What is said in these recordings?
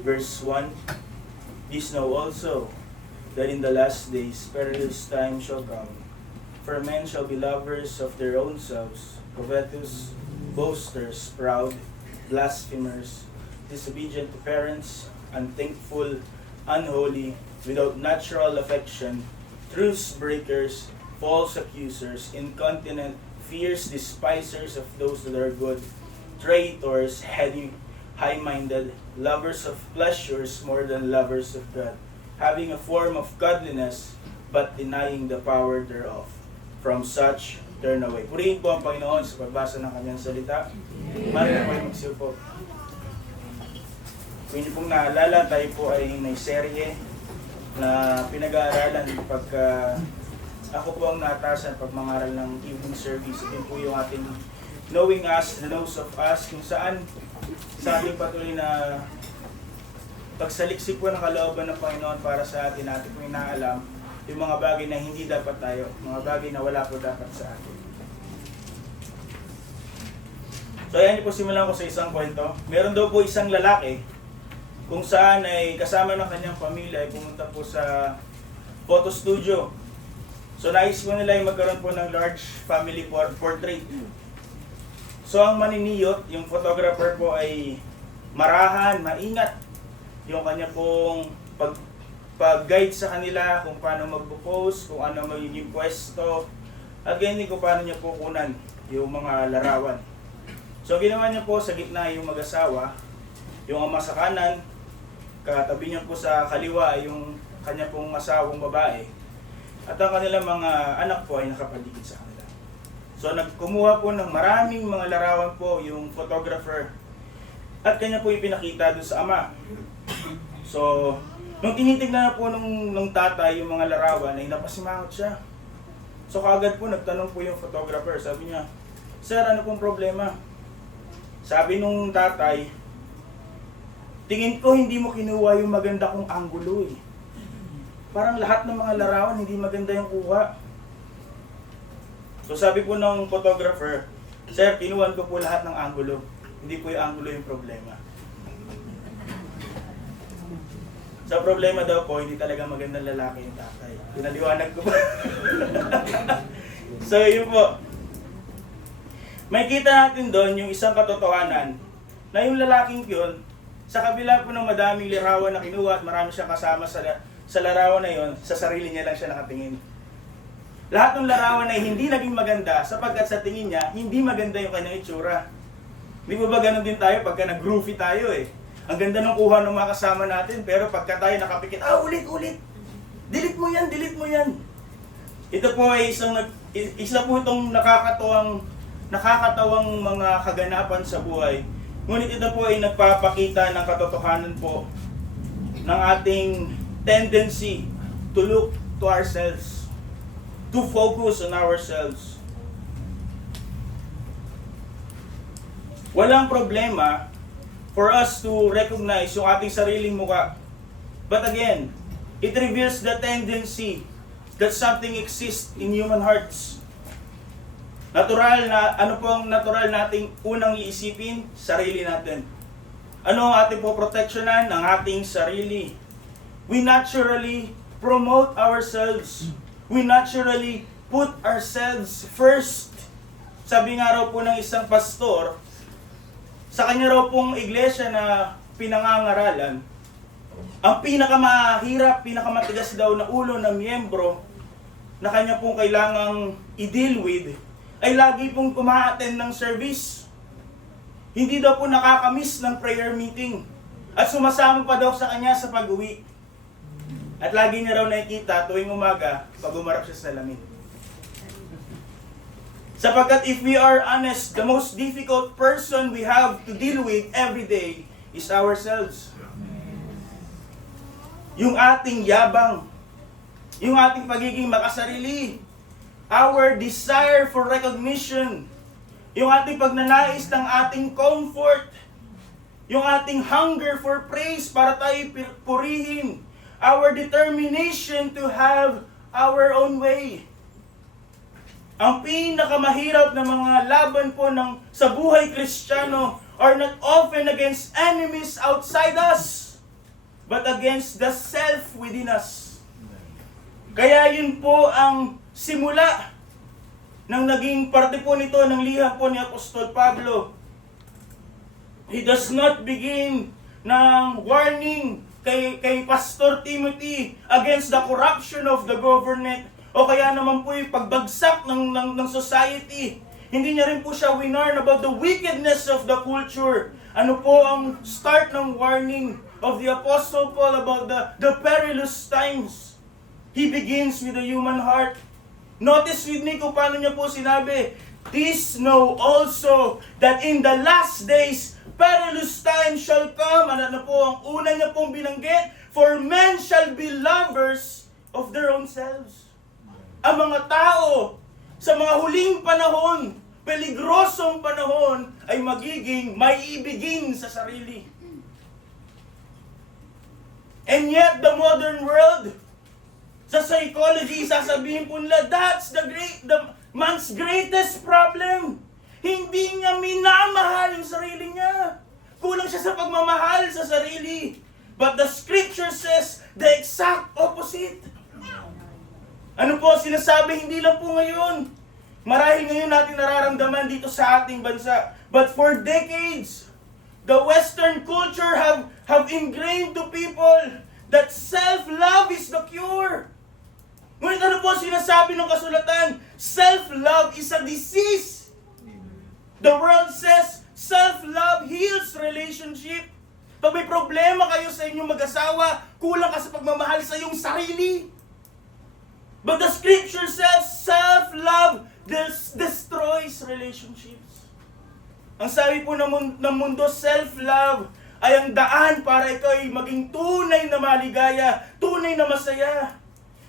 Verse 1, This know also, that in the last days perilous time shall come. For men shall be lovers of their own selves, covetous, boasters, proud, blasphemers, disobedient to parents, unthankful, unholy, without natural affection, truce breakers, false accusers, incontinent, fierce despisers of those that are good, traitors, heady, high-minded, lovers of pleasures more than lovers of God, having a form of godliness, but denying the power thereof. From such, turn away. Purihin po ang Panginoon sa pagbasa ng kanyang salita. Mari na po yung magsiupo. Kung hindi pong naalala, tayo po ay may serye na pinag-aaralan pagka ako po ang naatasan pag mangaral ng evening service. Ito po yung ating Knowing Us, the Knows of Us, kung saan sa ating patuloy na pagsaliksik po ng kalooban ng Panginoon para sa atin, natin po inaalam yung mga bagay na hindi dapat tayo, mga bagay na wala po dapat sa atin. So ayan po, simulan ko sa isang kwento. Meron daw po isang lalaki kung saan ay kasama ng kanyang pamilya ay pumunta po sa photo studio. So nais po nila yung magkaroon po ng large family portrait. So ang maniniyot, yung photographer po ay marahan, maingat. Yung kanya pong pag-guide sa kanila kung paano magpo-pose, kung ano magiging pwesto, at ganyan din kung paano niya po kunan yung mga larawan. So ginawa niya po sa gitna yung mag-asawa, yung ama sa kanan, katabi niya po sa kaliwa yung kanya pong asawang babae, at ang kanilang mga anak po ay nakapaligid sa kanila. So nagkumuha po ng maraming mga larawan po yung photographer, at kanya po ipinakita doon sa ama. So nung tinitignan na po nung tatay yung mga larawan, ay napasimangot siya. So kaagad po nagtanong po yung photographer, sabi niya, "Sir, ano pong problema?" Sabi nung tatay, "Tingin ko hindi mo kinuha yung maganda kong anggulo eh. Parang lahat ng mga larawan hindi maganda yung kuha." So sabi po ng photographer, "Sir, kinuhan ko po lahat ng anggulo. Hindi po yung anggulo yung problema." Sa problema daw po, hindi talaga magandang lalaki yung tatay. Pinaliwanag ko po. So yun po. May kita natin doon yung isang katotohanan na yung lalaking yun, sa kabila po ng madaming larawan na kinuha at marami siyang kasama sa larawan na yun, sa sarili niya lang siya nakatingin. Lahat ng larawan ay hindi naging maganda sapagkat sa tingin niya, hindi maganda yung kanyang itsura. Di ba ganun din tayo pagka nag-groovy tayo eh. Ang ganda ng kuha ng mga kasama natin, pero pagka tayo nakapikit, ulit! Delete mo yan! Ito po ay isa po itong nakakatawang mga kaganapan sa buhay. Ngunit ito po ay nagpapakita ng katotohanan po ng ating tendency to look to ourselves, to focus on ourselves. Walang problema for us to recognize yung ating sariling mukha. But again, it reveals the tendency that something exists in human hearts. Ano po ang natural nating unang iisipin? Sarili natin. Ano ang ating po proteksyonan? Ang ating sarili. We naturally promote ourselves. We naturally put ourselves first. Sabi nga raw po ng isang pastor, sa kanya raw pong iglesia na pinangangaralan, ang pinakamahirap, pinakamatigas daw na ulo ng miyembro na kanya pong kailangang i-deal with, ay lagi pong kuma-attend ng service. Hindi daw po nakakamiss ng prayer meeting. At sumasama pa daw sa kanya sa pag-uwi. At lagi niya raw nakikita tuwing umaga pag umarap siya sa salamin. Sapagkat if we are honest, the most difficult person we have to deal with every day is ourselves. Yung ating yabang, yung ating pagiging makasarili, our desire for recognition, yung ating pagnanais ng ating comfort, yung ating hunger for praise para tayo purihin, our determination to have our own way. Ang pinakamahirap na mga laban po sa buhay Kristiyano are not often against enemies outside us, but against the self within us. Kaya yun po ang simula ng naging parte po nito ng liham po ni Apostol Pablo. He does not begin ng warning kay Pastor Timothy against the corruption of the government o kaya naman po yung pagbagsak ng society. Hindi niya rin po siya winarn about the wickedness of the culture. Ano po ang start ng warning of the Apostle Paul about the perilous times? He begins with the human heart. Notice with me kung paano niya po sinabi, "This know also that in the last days perilous times shall come." Ano po ang una niya pong binanggit? "For men shall be lovers of their own selves." Ang mga tao sa mga huling panahon, peligrosong panahon, ay magiging maiibigin sa sarili. And yet, the modern world, sa psychology, sasabihin po nila, that's the man's greatest problem. Hindi niya minamahal yung sarili niya. Kulang siya sa pagmamahal sa sarili. But the scripture says the exact opposite. Ano po sinasabi? Hindi lang po ngayon. Marahil ngayon natin nararamdaman dito sa ating bansa. But for decades, the Western culture have ingrained to people that self-love is the cure. Ngunit ano po sinasabi ng kasulatan? Self-love is a disease. The world says self-love heals relationship. Pag may problema kayo sa inyong mag-asawa, kulang ka sa pagmamahal sa iyong sarili. But the scripture says self-love destroys relationships. Ang sabi po ng mundo, self-love ay ang daan para ikaw ay maging tunay na maligaya, tunay na masaya.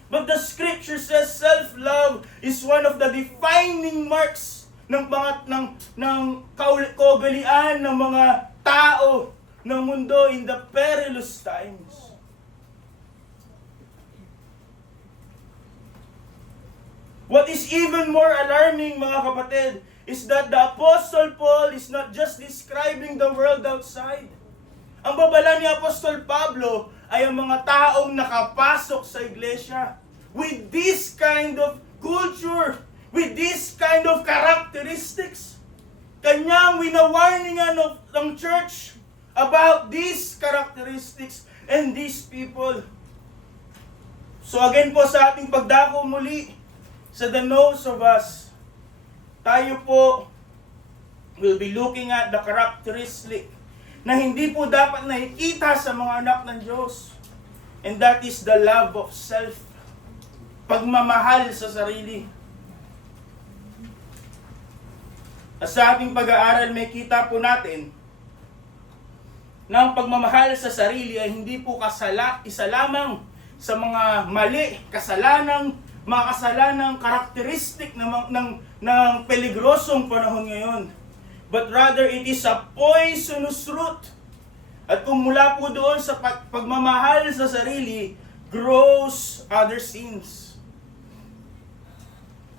But the scripture says self-love is one of the defining marks ng kaugalian ng mga tao ng mundo in the perilous times. What is even more alarming, mga kapatid, is that the Apostle Paul is not just describing the world outside. Ang babala ni Apostol Pablo ay ang mga taong nakapasok sa iglesia with this kind of culture, with this kind of characteristics. Kanyang winawarningan ng church about these characteristics and these people. So again po sa ating pagdako muli sa the notes of us, tayo po will be looking at the characteristic na hindi po dapat nakikita sa mga anak ng Diyos. And that is the love of self. Pagmamahal sa sarili. At sa ating pag-aaral, may kita po natin na ang pagmamahal sa sarili ay hindi po isa lamang sa mga mali, mga kasalanang karakteristik ng peligrosong panahon ngayon. But rather, it is a poisonous root. At kung mula po doon sa pagmamahal sa sarili, grows other sins.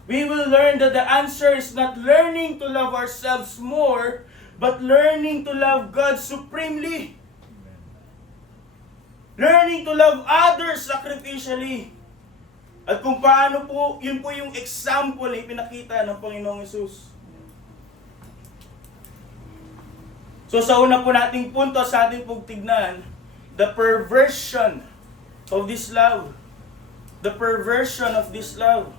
We will learn that the answer is not learning to love ourselves more, but learning to love God supremely. Learning to love others sacrificially. At kung paano po, yun po yung example na ipinakita ng Panginoong Hesus. So sa una po nating punto sa ating pagtignan, the perversion of this love. The perversion of this love.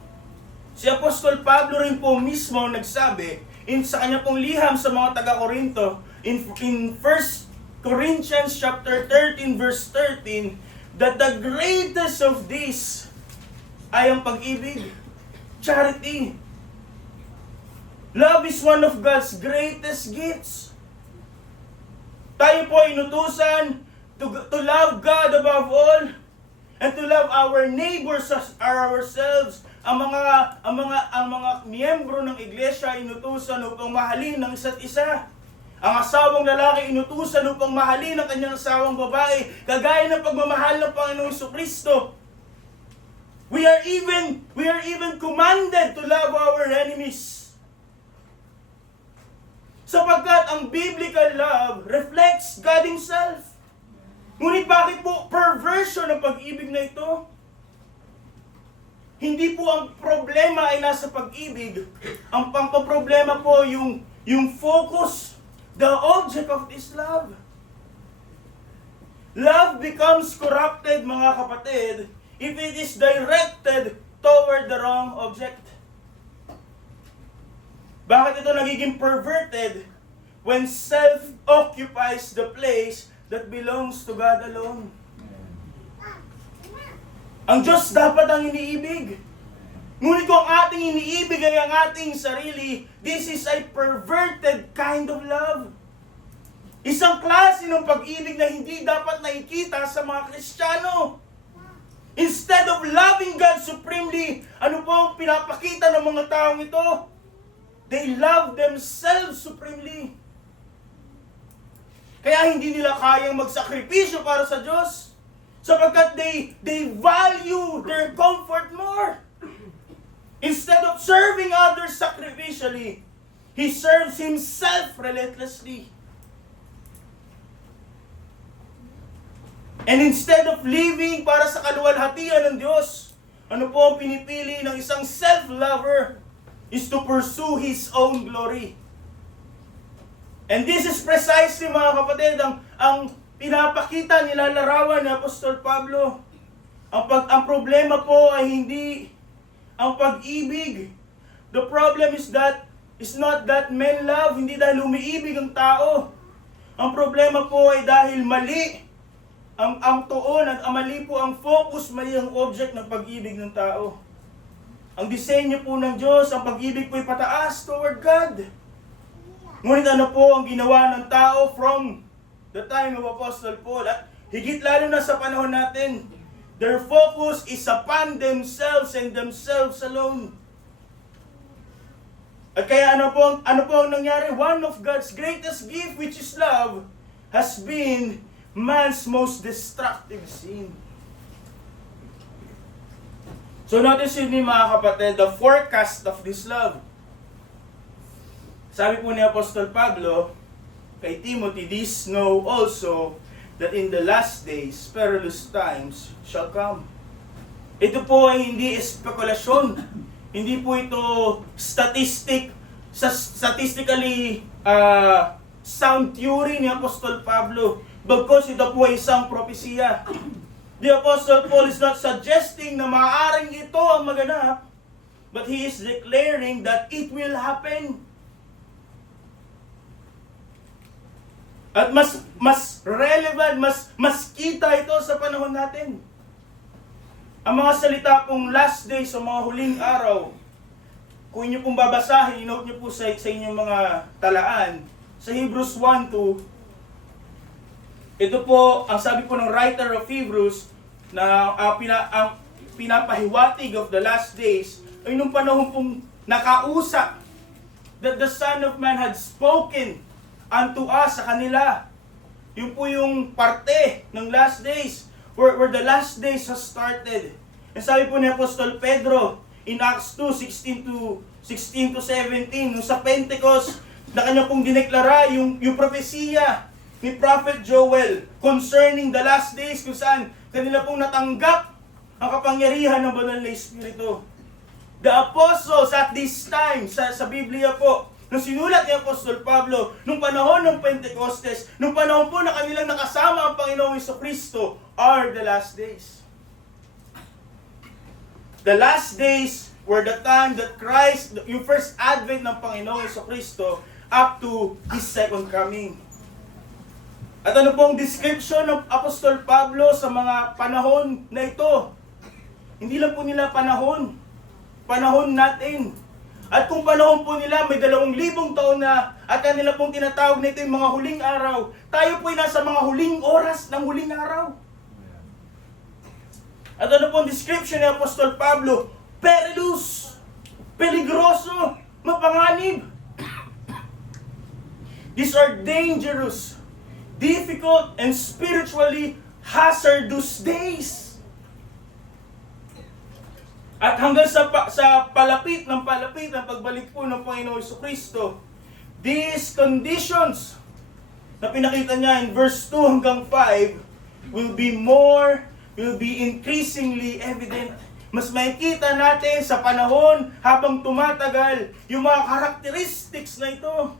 Si Apostol Pablo rin po mismo nagsabi sa kanya pong liham sa mga taga-Korinto in 1 Corinthians chapter 13 verse 13 that the greatest of these ay ang pag-ibig, charity. Love is one of God's greatest gifts. Tayo po ay inutusan to love God above all and to love our neighbors as ourselves. Ang mga miyembro ng iglesia ay inutusan upang mahalin ng isa't isa. Ang asawang lalaki inutusan upang mahalin ang kanyang asawang babae, kagaya ng pagmamahal ng Panginoong Jesucristo. We are even commanded to love our enemies. Sapagkat ang biblical love reflects God Himself. Ngunit bakit po version ng pag-ibig na ito. Hindi po ang problema ay nasa pag-ibig. Ang pangpaproblema po yung focus, the object of this love. Love becomes corrupted, mga kapatid, if it is directed toward the wrong object. Bakit ito nagiging perverted? When self occupies the place that belongs to God alone. Ang Diyos dapat ang iniibig. Ngunit kung ating iniibig ay ang ating sarili, this is a perverted kind of love. Isang klase ng pag-ibig na hindi dapat nakikita sa mga Kristiyano. Instead of loving God supremely, ano po ang pinapakita ng mga taong ito? They love themselves supremely. Kaya hindi nila kayang magsakripisyo para sa Diyos. Sapagkat they value their comfort more. Instead of serving others sacrificially, he serves himself relentlessly. And instead of living para sa kaluwalhatian ng Diyos, ano po ang pinipili ng isang self-lover is to pursue his own glory. And this is precisely, mga kapatid, ang pinapakita, nilalarawan ni Apostol Pablo. Ang problema po ay hindi ang pag-ibig. The problem is not that men love, hindi dahil umiibig ang tao. Ang problema po ay dahil mali ang tuon at mali po ang focus, mali ang object ng pag-ibig ng tao. Ang disenyo po ng Diyos, ang pag-ibig po ay pataas toward God. Ngunit ano po ang ginawa ng tao from the time of Apostle Paul, at higit lalo na sa panahon natin, their focus is upon themselves and themselves alone. At kaya ano po ang nangyari? One of God's greatest gift, which is love, has been man's most destructive sin. So notice yun, mga kapatid, the forecast of this love. Sabi po ni Apostol Pablo kay Timothy, "This know also that in the last days perilous times shall come." Ito po ay hindi espekulasyon. Hindi po ito statistically sound theory ni Apostol Pablo. Bagkus ito po ay isang propesiya. The Apostle Paul is not suggesting na maaaring ito ang maganap, but he is declaring that it will happen. At mas relevant, mas kita ito sa panahon natin. Ang mga salita pong last days o mga huling araw, kung inyo pong babasahin, i-note nyo po sa inyong mga talaan, sa Hebrews 1:2, ito po, ang sabi po ng writer of Hebrews, na ang pinapahiwatig of the last days, ay nung panahon pong nakausap, that the Son of Man had spoken unto us sa kanila. Yun po yung parte ng last days, where the last days has started. And sabi po ni Apostol Pedro, in Acts 2:16 to 17, nung sa Pentecost, na kanya pong dineklara yung propesiya ni Prophet Joel concerning the last days, kung saan kanila pong natanggap ang kapangyarihan ng Banal na Espiritu. The apostles at this time, sa Biblia po, nung sinulat ni Apostol Pablo, nung panahon ng Pentecostes, nung panahon po na kanilang nakasama ang Panginoong Jesucristo, are the last days. The last days were the time that Christ, yung first advent ng Panginoong Jesucristo, up to His second coming. At ano pong description ng Apostol Pablo sa mga panahon na ito? Hindi lang po nila panahon natin. At kung panahon po nila may 2,000 taon na, at kanila pong tinatawag na ito yung mga huling araw, tayo po ay nasa mga huling oras ng huling araw. At ano pong description ni Apostol Pablo? Perilous, peligroso, mapanganib. These are dangerous, difficult, and spiritually hazardous days. At hanggang sa palapit ng pagbalik po ng Panginoong Jesucristo, these conditions na pinakita niya in verse 2 hanggang 5 will be more will be increasingly evident. Mas makikita natin sa panahon habang tumatagal yung mga characteristics na ito.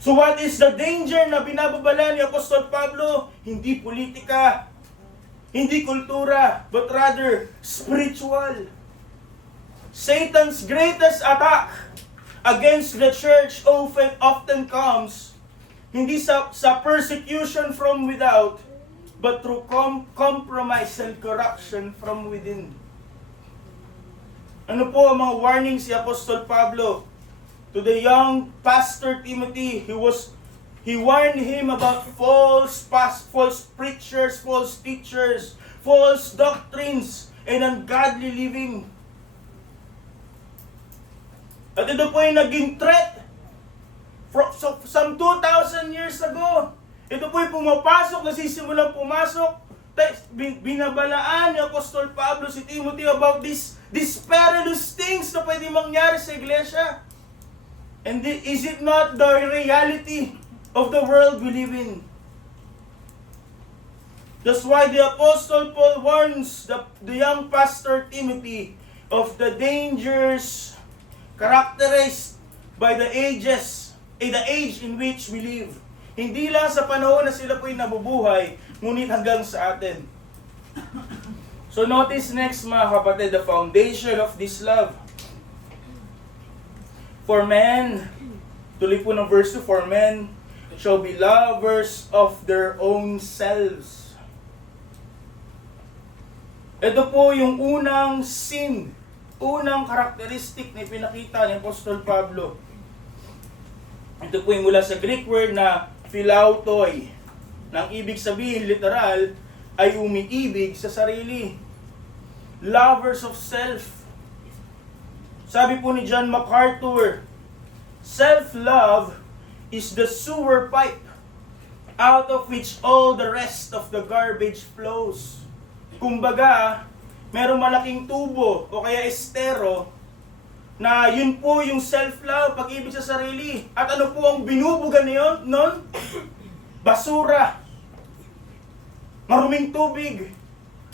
So what is the danger na binababala ni Apostol Pablo? Hindi politika, hindi kultura, but rather spiritual. Satan's greatest attack against the church often comes hindi sa persecution from without, but through compromise and corruption from within. Ano po ang mga warnings si Apostol Pablo to the young pastor Timothy? He warned him about false preachers, false teachers, false doctrines, and ungodly living. At ito po yung naging threat some 2,000 years ago. Ito po yung pumapasok, nasisimulang pumasok. Binabalaan ni Apostol Pablo si Timothy about these perilous things na pwede mangyari sa iglesia. And is it not the reality of the world we live in? That's why the Apostle Paul warns the young pastor Timothy of the dangers characterized by the age in which we live. Hindi lang sa panahon na sila po'y nabubuhay, ngunit hanggang sa atin. So notice next mga kapatid, the foundation of this love. For men, tuloy po ng verse 2, for men shall be lovers of their own selves. Ito po yung unang sin, unang karakteristik na pinakita ni Apostol Pablo. Ito po yung mula sa Greek word na philautoi. Nang ibig sabihin, literal, ay umiibig sa sarili. Lovers of self. Sabi po ni John MacArthur, self-love is the sewer pipe out of which all the rest of the garbage flows. Kumbaga, merong malaking tubo o kaya estero na yun po yung self-love, pag-ibig sa sarili. At ano po ang binubuga niyon nun? Basura. Maruming tubig.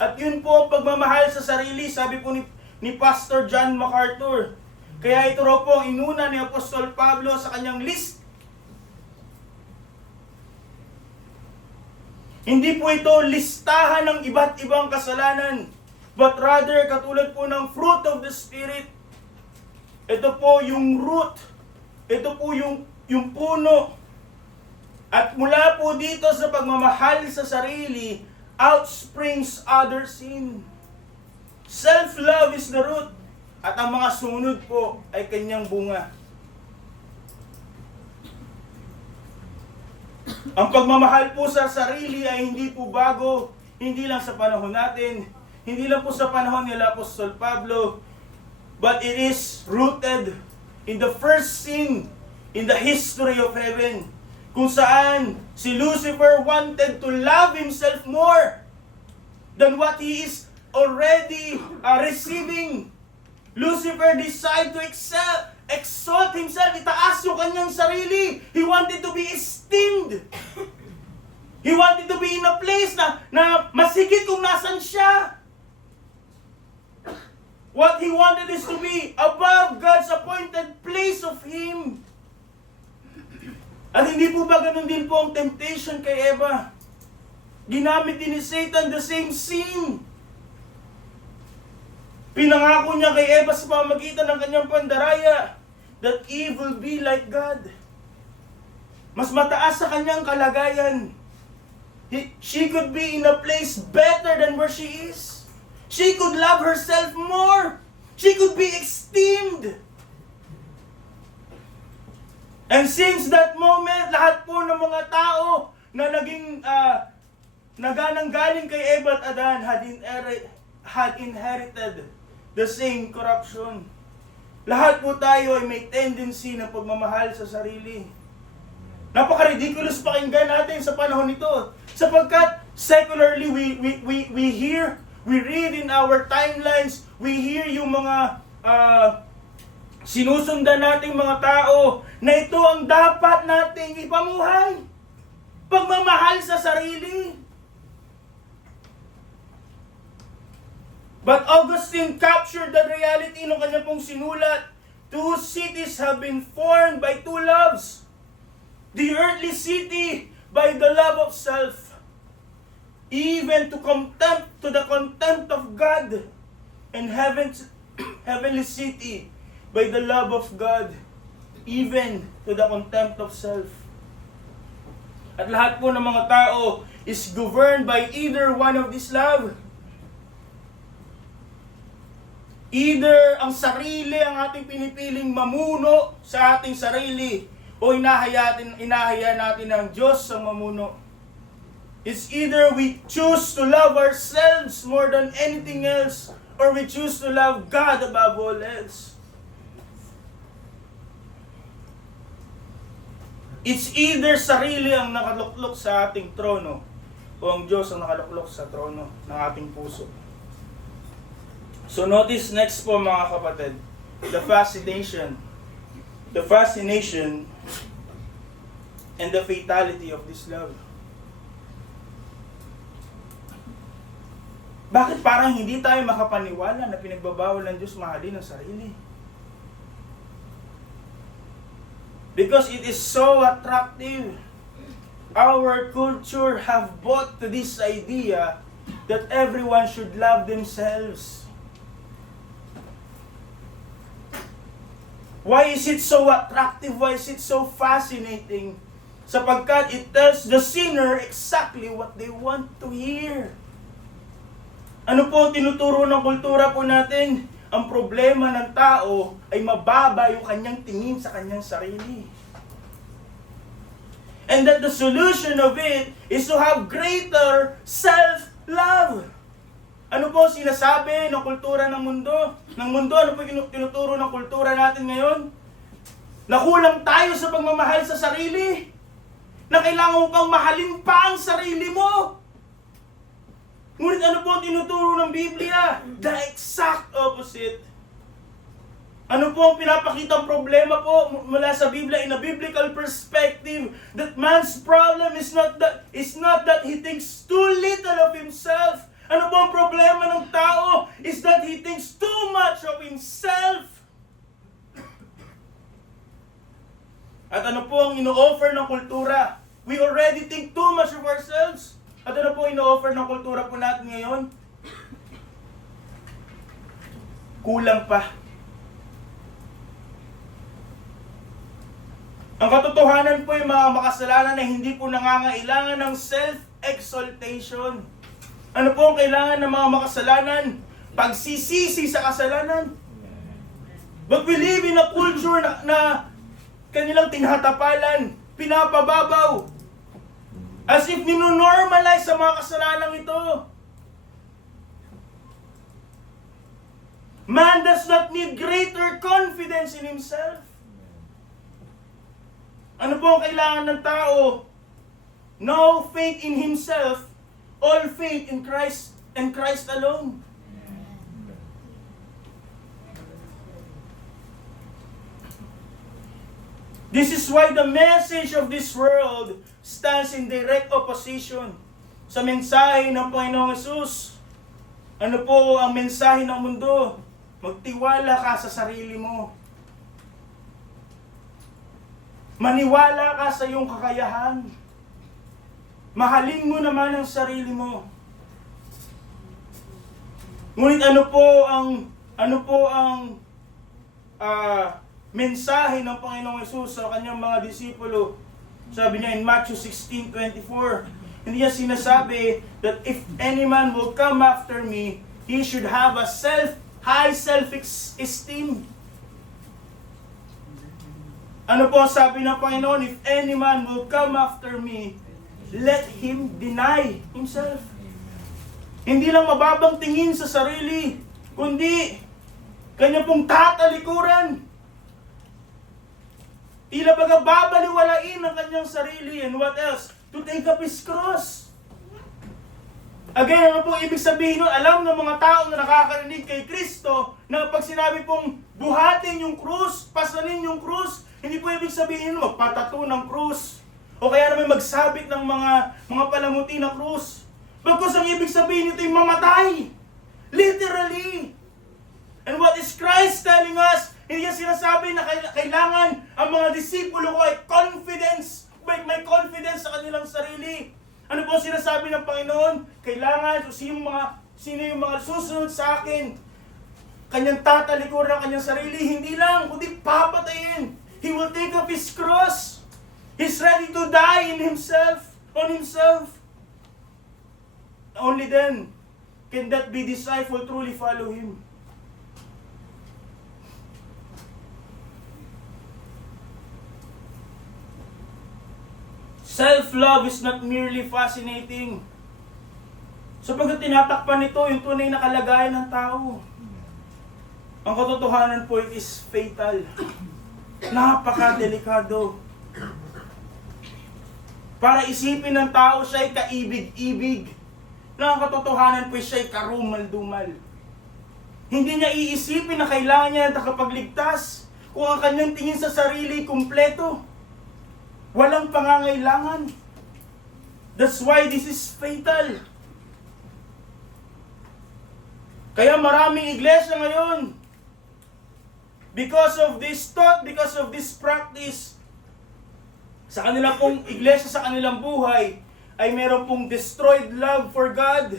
At yun po ang pagmamahal sa sarili, sabi po ni Pastor John MacArthur. Kaya ito raw po ang inuna ni Apostol Pablo sa kanyang list. Hindi po ito listahan ng iba't ibang kasalanan, but rather katulad po ng fruit of the Spirit. Ito po yung root. Ito po yung puno. At mula po dito sa pagmamahal sa sarili, outsprings other sin. Self-love is the root. At ang mga sumunod po ay kanyang bunga. Ang pagmamahal po sa sarili ay hindi po bago. Hindi lang sa panahon natin. Hindi lang po sa panahon nila Apostol Pablo. But it is rooted in the first sin in the history of heaven. Kung saan si Lucifer wanted to love himself more than what he is already receiving. Lucifer decided to exalt himself, itaas yung kanyang sarili. He wanted to be esteemed. He wanted to be in a place na masigit kung nasan siya. What he wanted is to be above God's appointed place of him. At hindi po ba ganun din po ang temptation kay Eva? Ginamit din ni Satan the same sin. Pinangako niya kay Eva sa pamamagitan ng kanyang pandaraya that Eve will be like God. Mas mataas sa kanyang kalagayan. She could be in a place better than where she is. She could love herself more. She could be esteemed. And since that moment, lahat po ng mga tao na naging nagananggaling kay Eva at Adan had inherited the same corruption. Lahat po tayo ay may tendency na pagmamahal sa sarili. Napaka-ridiculous pakinggan natin sa panahon nito. Sapagkat secularly we hear, we read in our timelines, we hear yung mga sinusundan nating mga tao na ito ang dapat nating ipamuhay. Pagmamahal sa sarili. But Augustine captured the reality ng kanya pong sinulat. Two cities have been formed by two loves. The earthly city by the love of self, even to the contempt of God, and heavenly city by the love of God, even to the contempt of self. At lahat po ng mga tao is governed by either one of this love. Either ang sarili ang ating pinipiling mamuno sa ating sarili, o inahaya natin ang Diyos ang mamuno. It's either we choose to love ourselves more than anything else, or we choose to love God above all else. It's either sarili ang nakaluklok sa ating trono, o ang Diyos ang nakaluklok sa trono ng ating puso. So notice next po mga kapatid, the fascination and the fatality of this love. Bakit parang hindi tayo makapaniwala na pinagbabawal ng Diyos mahalin ang sarili? Because it is so attractive. Our culture have bought to this idea that everyone should love themselves. Why is it so attractive? Why is it so fascinating? Sapagkat it tells the sinner exactly what they want to hear. Ano po ang tinuturo ng kultura po natin? Ang problema ng tao ay mababa yung kanyang tingin sa kanyang sarili. And that the solution of it is to have greater self-love. Ano po sinasabi ng kultura ng mundo? Ano po tinuturo ng kultura natin ngayon? Nakulang tayo sa pagmamahal sa sarili. Na kailangan mo pang mahalin pa ang sarili mo. Ngunit ano po ang tinuturo ng Biblia? The exact opposite. Ano po ang pinapakitang problema po mula sa Biblia in a biblical perspective? That man's problem is not that he thinks too little of himself. Ano po ang problema ng tao? Is that he thinks too much of himself. At ano po ang ino-offer ng kultura? We already think too much of ourselves. At ano po ino-offer ng kultura po natin ngayon? Kulang pa. Ang katotohanan po yung mga makasalanan na hindi po nangangailangan ng self-exaltation. Ano po ang kailangan ng mga makasalanan? Pagsisisi sa kasalanan. But we live in a culture na kanilang tinatapalan, pinapababaw. As if ninonormalize sa mga kasalanang ito. Man does not need greater confidence in himself. Ano po ang kailangan ng tao? No faith in himself, all faith in Christ and Christ alone. This is why the message of this world stands in direct opposition sa mensahe ng Panginoong Hesus. Ano po ang mensahe ng mundo? Magtiwala ka sa sarili mo. Maniwala ka sa iyong kakayahan. Mahalin mo naman ang sarili mo. Ngunit ano po ang mensahe ng Panginoong Hesus sa kanyang mga disipulo? Sabi niya in Matthew 16:24, hindi niya sinasabi that if any man will come after me, he should have a high self-esteem. Ano po sabi ng Panginoon? If any man will come after me, let him deny himself. Hindi lang mababang tingin sa sarili, kundi kanya pong tatalikuran. Tila baga babaliwalain ang kanyang sarili. And what else? To take up his cross. Again, ano pong ibig sabihin nun? Alam ng mga tao na nakakarinig kay Kristo na pag sinabi pong buhatin yung krus, pasanin yung krus, hindi po ibig sabihin magpatato ng krus. O kaya naman magsabit ng mga palamuti na krus. Bagkus ang ibig sabihin nito ay mamatay. Literally. And what is Christ telling us? Hindi niya sinasabi na kailangan ang mga disipulo ko ay may confidence sa kanilang sarili. Ano po sinasabi ng Panginoon? Kailangan, sino yung mga susunod sa akin, kanyang tatalikuran ng kanyang sarili, hindi lang, kundi papatayin. He will take up his cross. He's ready to die on himself. Only then can that be disciple truly follow him. Self-love is not merely fascinating. Sapagkat tinatakpan nito yung tunay na kalagayan ng tao. Ang katotohanan po, it is fatal. Napakadelikado. Para isipin ng tao siya'y kaibig-ibig. Na ang katotohanan po siya'y karumal-dumal. Hindi niya iisipin na kailangan niya ng takapagligtas kung ang kanyang tingin sa sarili kumpleto. Walang pangangailangan. That's why this is fatal. Kaya maraming iglesia ngayon, because of this thought, because of this practice, sa kanilang pong iglesia, sa kanilang buhay, ay meron pong destroyed love for God.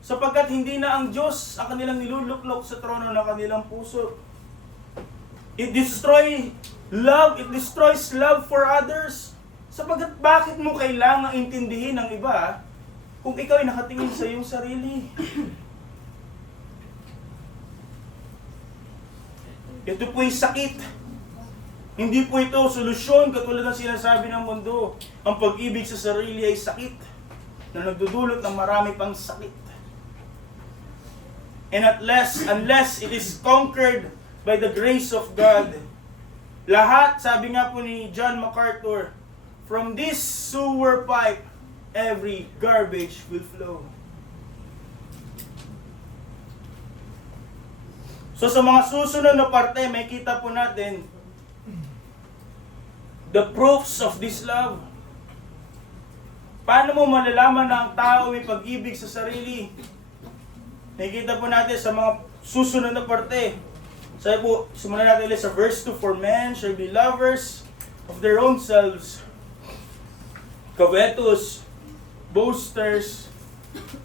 Sapagkat hindi na ang Diyos ang kanilang niluluklok sa trono ng kanilang puso. It destroys love for others. Sapagkat bakit mo kailangang intindihin ng iba kung ikaw ay nakatingin sa iyong sarili? Ito po'y sakit. Hindi po ito solusyon katulad ng sinasabi ng mundo. Ang pag-ibig sa sarili ay sakit na nagdudulot ng marami pang sakit. And unless it is conquered by the grace of God, lahat, sabi nga po ni John MacArthur, from this sewer pipe, every garbage will flow. So sa mga susunod na parte, may kita po natin the proofs of this love. Paano mo malalaman na ang tao may pag-ibig sa sarili? Nakikita po natin sa mga susunod na parte. Sabi po, simulan natin ulit sa verse 2, for men shall be lovers of their own selves, covetous, boasters,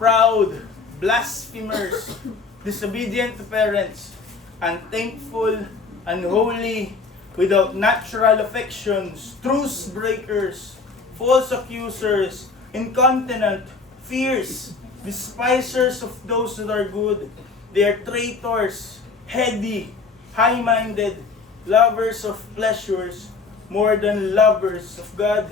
proud, blasphemers, disobedient to parents, unthankful, unholy, without natural affections, truce breakers, false accusers, incontinent, fierce, despisers of those that are good. They are traitors, heady, high-minded, lovers of pleasures more than lovers of God.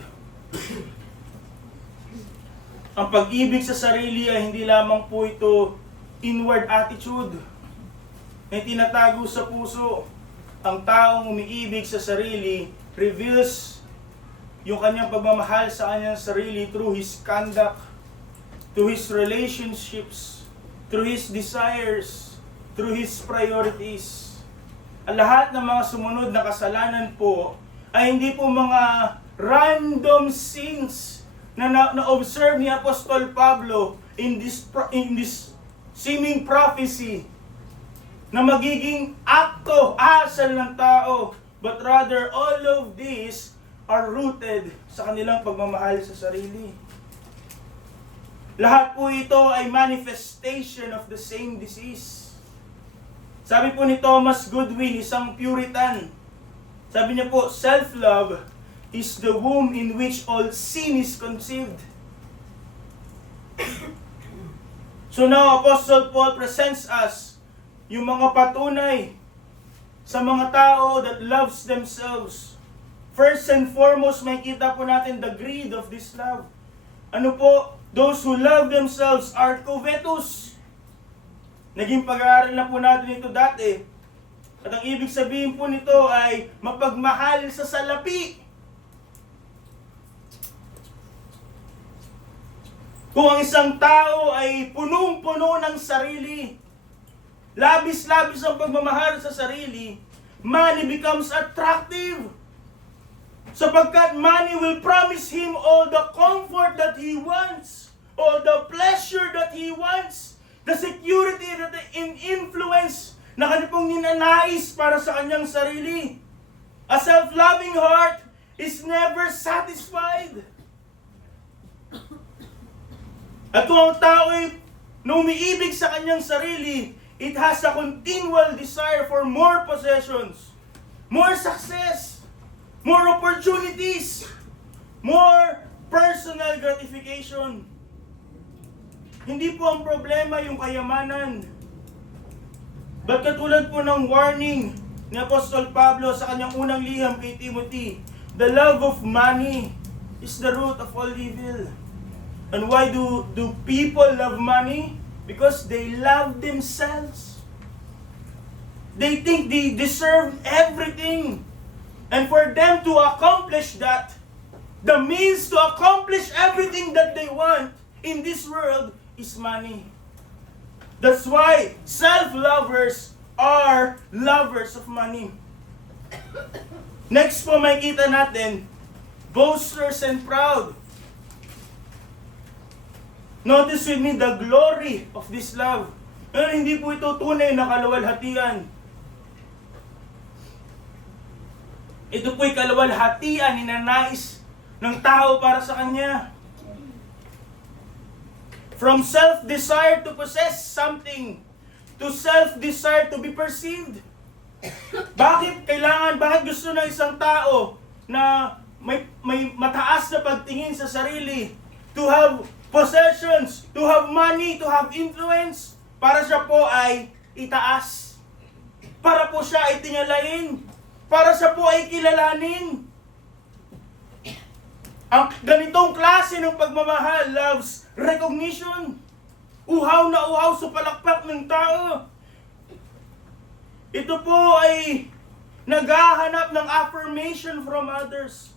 Ang pag-ibig sa sarili ay hindi lamang po ito inward attitude na tinatago sa puso. Ang taong umiibig sa sarili reveals yung kanyang pagmamahal sa kanyang sarili through his conduct, through his relationships, through his desires, through his priorities. Ang lahat ng mga sumunod na kasalanan po ay hindi po mga random sins na na-observe ni Apostol Pablo in this seeming prophecy na magiging akto, asal ng tao, but rather all of these are rooted sa kanilang pagmamahal sa sarili. Lahat po ito ay manifestation of the same disease. Sabi po ni Thomas Goodwin, isang Puritan, sabi niya po, self-love is the womb in which all sin is conceived. So now, Apostle Paul presents us yung mga patunay sa mga tao that loves themselves. First and foremost, makikita po natin the greed of this love. Ano po? Those who love themselves are covetous. Naging pag-aaral na po natin ito dati. At ang ibig sabihin po nito ay mapagmahal sa salapi. Kung ang isang tao ay punong-puno ng sarili, labis-labis ang pagmamahal sa sarili, money becomes attractive. Sapagkat money will promise him all the comfort that he wants, all the pleasure that he wants. the security, that the influence na kanya pong ninanais para sa kanyang sarili. A self-loving heart is never satisfied. At kung ang tao ay umiibig sa kanyang sarili, it has a continual desire for more possessions, more success, more opportunities, more personal gratification. Hindi po ang problema yung kayamanan. But katulad po ng warning ni Apostol Pablo sa kanyang unang liham kay Timothy, the love of money is the root of all evil. And why do people love money? Because they love themselves. They think they deserve everything. And for them to accomplish that, the means to accomplish everything that they want in this world is money. That's why self-lovers are lovers of money. Next po, makikita natin, boasters and proud. Notice with me the glory of this love. Hindi po ito tunay na kaluwalhatian. Ito po'y kaluwalhatian, ninanais ng tao para sa kanya. From self-desire to possess something, to self-desire to be perceived. Bakit gusto ng isang tao na may mataas na pagtingin sa sarili, to have possessions, to have money, to have influence, para siya po ay itaas, para po siya ay tingalain, para siya po ay kilalanin. Ang ganitong klase ng pagmamahal loves recognition. Uhaw na uhaw sa palakpak ng tao. Ito po ay naghahanap ng affirmation from others.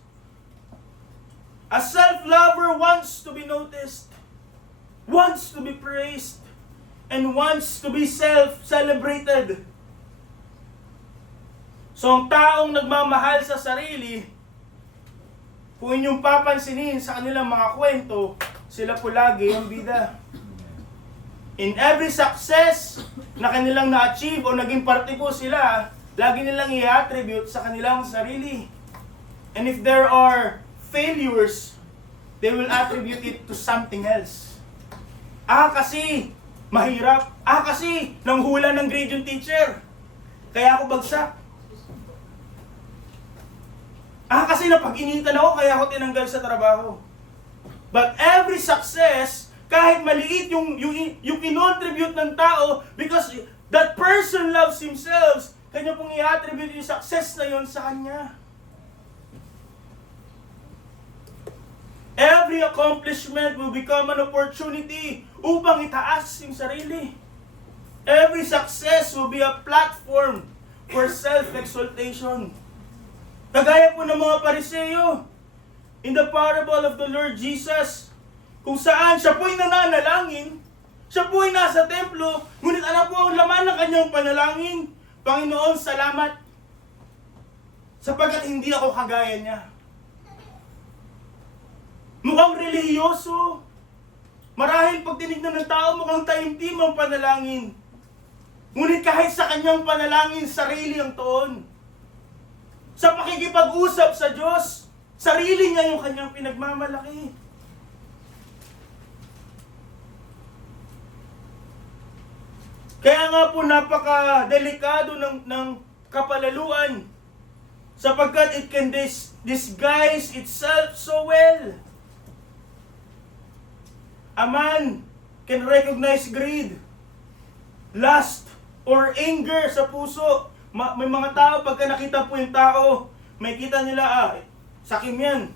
A self-lover wants to be noticed, wants to be praised, and wants to be self-celebrated. So ang taong nagmamahal sa sarili, kung inyong papansinin sa kanilang mga kwento, sila po lagi ang bida. In every success na kanilang na-achieve o naging parte po sila, lagi nilang i-attribute sa kanilang sarili. And if there are failures, they will attribute it to something else. Kasi mahirap. Kasi nanghula ng grade yung teacher, kaya ako bagsak. Kasi napag-initan ako, kaya ako tinanggal sa trabaho. But every success, kahit maliit yung kinontribute ng tao, because that person loves himself, kanya pong i-attribute yung success na yon sa kanya. Every accomplishment will become an opportunity upang itaas yung sarili. Every success will be a platform for self-exaltation. Kagaya po ng mga Pariseo, in the parable of the Lord Jesus, kung saan siya po'y nananalangin, siya po'y nasa templo, ngunit ano po ang laman ng kanyang panalangin? Panginoon, salamat, sapagkat hindi ako kagaya niya. Mukhang relihiyoso. Marahil pag tinignan ng tao, mukhang taimtim ang panalangin. Ngunit kahit sa kanyang panalangin, sarili ang toon. Sa pakikipag-usap sa Diyos, sarili niya yung kanyang pinagmamalaki. Kaya nga po napaka-delikado ng kapalaluan, sapagkat it can disguise itself so well. A man can recognize greed, lust, or anger sa puso. May mga tao, pagka nakita po yung tao, may kita nila, sakim yan.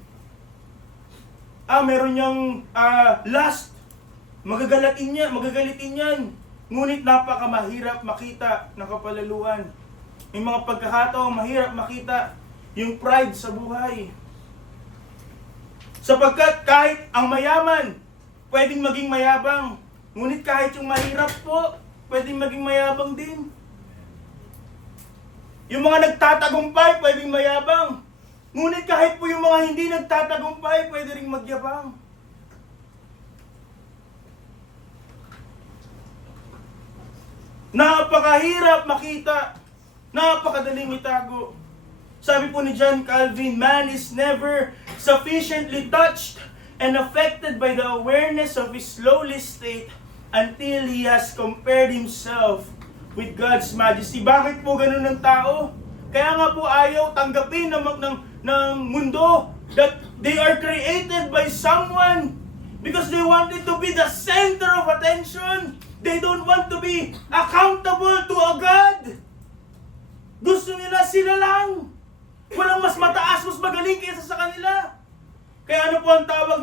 Meron niyang lust, magagalitin yan. Ngunit napakamahirap makita ng kapalaluan. May mga pagkakataong mahirap makita yung pride sa buhay. Sapagkat kahit ang mayaman, pwedeng maging mayabang. Ngunit kahit yung mahirap po, pwedeng maging mayabang din. Yung mga nagtatagumpay, pwedeng mayabang. Ngunit kahit po yung mga hindi nagtatagumpay, pwede ring magyabang. Napakahirap makita. Napakadaling itago. Sabi po ni John Calvin, man is never sufficiently touched and affected by the awareness of his lowly state until he has compared himself with God's majesty. Bakit po ganun ng tao? Kaya nga po ayaw tanggapin ng mundo that they are created by someone because they wanted to be the center of attention. They don't want to be accountable to a God. Gusto nila sila lang. Walang mas mataas, mas magaling kaysa sa kanila. Kaya ano po ang tawag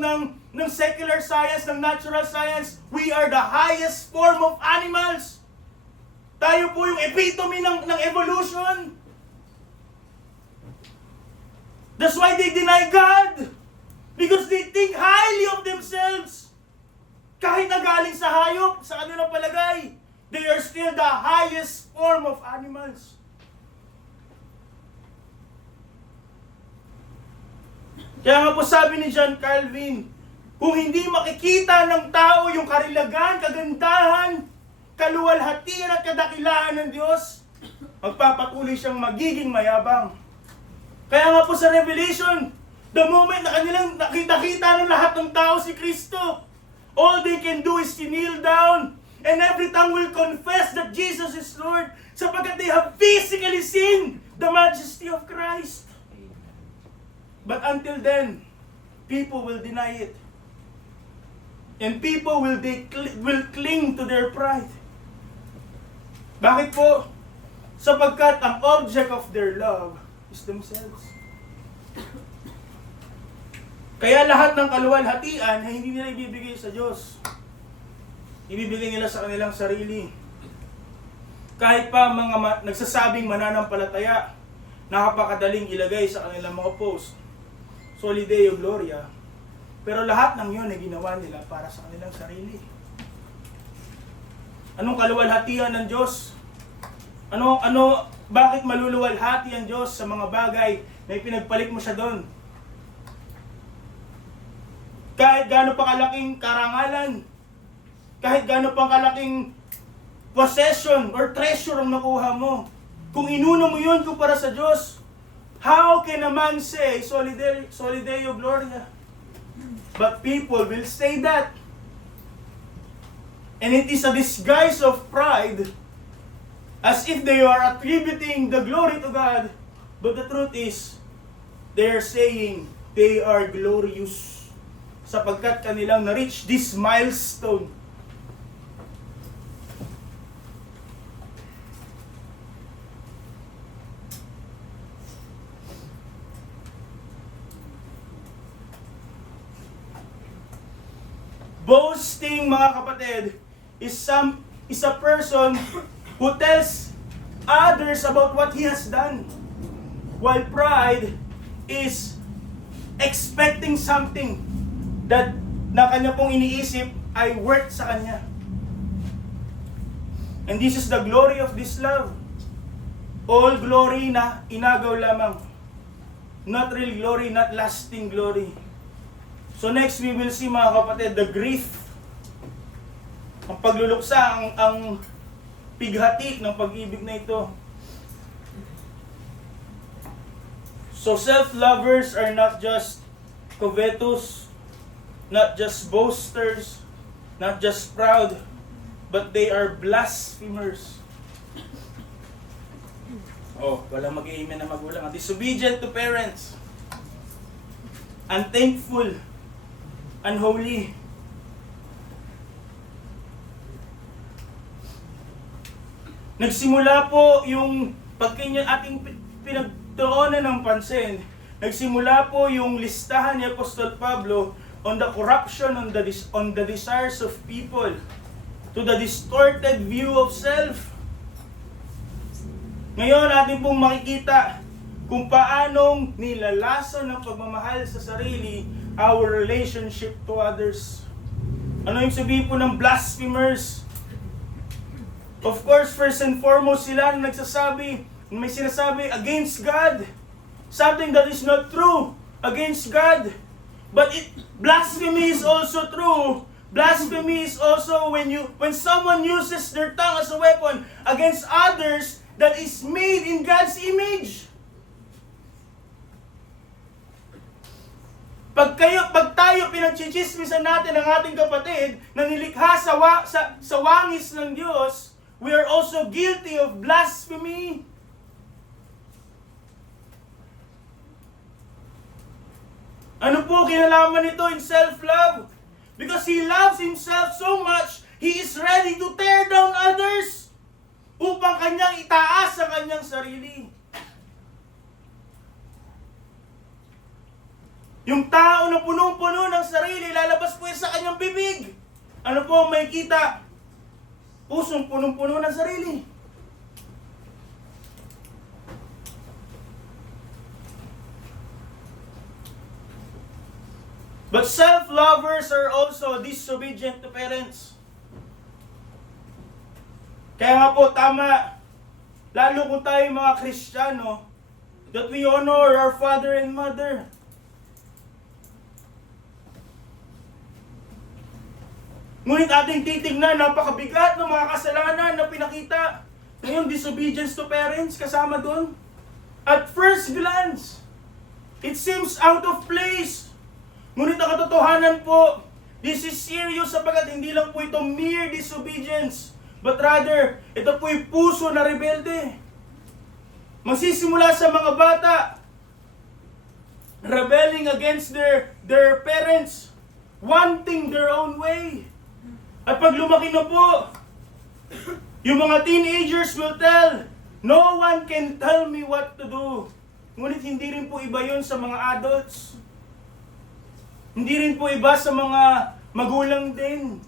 ng secular science, ng natural science? We are the highest form of animals. Tayo po yung epitome ng evolution. That's why they deny God. Because they think highly of themselves. Kahit nagaling sa hayop, sa kanilang palagay, they are still the highest form of animals. Kaya nga po sabi ni John Calvin, kung hindi makikita ng tao yung karilagan, kagandahan, kaluwalhatian at kadakilaan ng Diyos, magpapatuloy siyang magiging mayabang. Kaya nga po sa Revelation, the moment na kanilang nakita ng lahat ng tao si Kristo, all they can do is to kneel down and every tongue will confess that Jesus is Lord sapagkat they have physically seen the majesty of Christ. But until then, people will deny it. And people will cling to their pride. Bakit po? Sapagkat ang object of their love is themselves. Kaya lahat ng kaluwalhatian ay hindi nila ibibigay sa Diyos. Ibibigay nila sa kanilang sarili. Kahit pa mga nagsasabing mananampalataya, nakapakadaling ilagay sa kanilang mga post. Soli Deo Gloria. Pero lahat ng yun ay ginawa nila para sa kanilang sarili. Anong kaluwalhatian ng Diyos? Bakit maluluwalhati ang Diyos sa mga bagay na ipinagpalit mo siya doon? Kahit gaano pa kalaking karangalan, kahit gaano pa kalaking possession or treasure ang nakuha mo, kung inuna mo yun kumpara sa Diyos, how can a man say, Soli Deo Gloria? But people will say that. And it is a disguise of pride, as if they are attributing the glory to God. But the truth is, they are saying they are glorious sapagkat kanilang na-reach this milestone. Boasting, mga kapatid, is a person who tells others about what he has done. While pride is expecting something that na kanya pong iniisip ay worth sa kanya. And this is the glory of this love. All glory na inagaw lamang. Not real glory, not lasting glory. So next we will see, mga kapatid, the grief. Ang pagluluksa, ang pighati ng pag-ibig na ito. So self-lovers are not just covetous, not just boasters, not just proud, but they are blasphemers. Oh, walang mag-i-amen na magulang. Disobedient to parents, unthankful, unholy. Nagsimula po yung ating pinagtuunan ng pansin, nagsimula po yung listahan ni Apostol Pablo on the corruption, on the desires of people, to the distorted view of self. Ngayon, atin pong makikita kung paanong nilalason ng pagmamahal sa sarili our relationship to others. Ano yung sabihin po ng blasphemers? Of course, first and foremost, sila na nagsasabi, may sinasabi against God. Something that is not true against God. But blasphemy is also true Blasphemy is also when someone uses their tongue as a weapon against others that is made in God's image. Pag tayo pinagchichismisan natin ang ating kapatid na nilikha sa wangis ng Diyos, we are also guilty of blasphemy. Ano po kinalaman nito in self-love? Because he loves himself so much, he is ready to tear down others upang kanyang itaas sa kanyang sarili. Yung tao na punong-puno ng sarili, lalabas po sa kanyang bibig. Ano po ang makikita? Pusong punong-puno ng sarili. But self-lovers are also disobedient to parents. Kaya nga po, tama, lalo kung tayo mga Kristiyano, that we honor our father and mother. Ngunit ating titignan, napakabigat ng mga kasalanan na pinakita. Ngayon, disobedience to parents, kasama doon. At first glance, it seems out of place. Ngunit ang katotohanan po, this is serious sapagkat hindi lang po ito mere disobedience, but rather, ito po yung puso na rebelde. Magsisimula sa mga bata, rebelling against their parents, wanting their own way. At pag lumaki na po, yung mga teenagers will tell, no one can tell me what to do. Ngunit hindi rin po iba yun sa mga adults. Hindi rin po iba sa mga magulang din.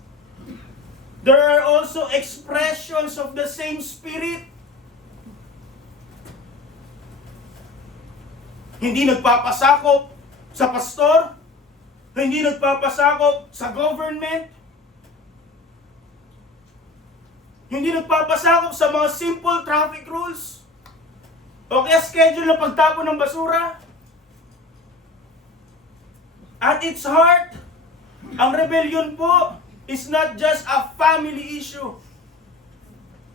There are also expressions of the same spirit. Hindi nagpapasakop sa pastor, hindi nagpapasakop sa government, hindi nagpapasakop sa mga simple traffic rules, o kaya schedule na pagtapon ng basura. At its heart, ang rebellion po is not just a family issue.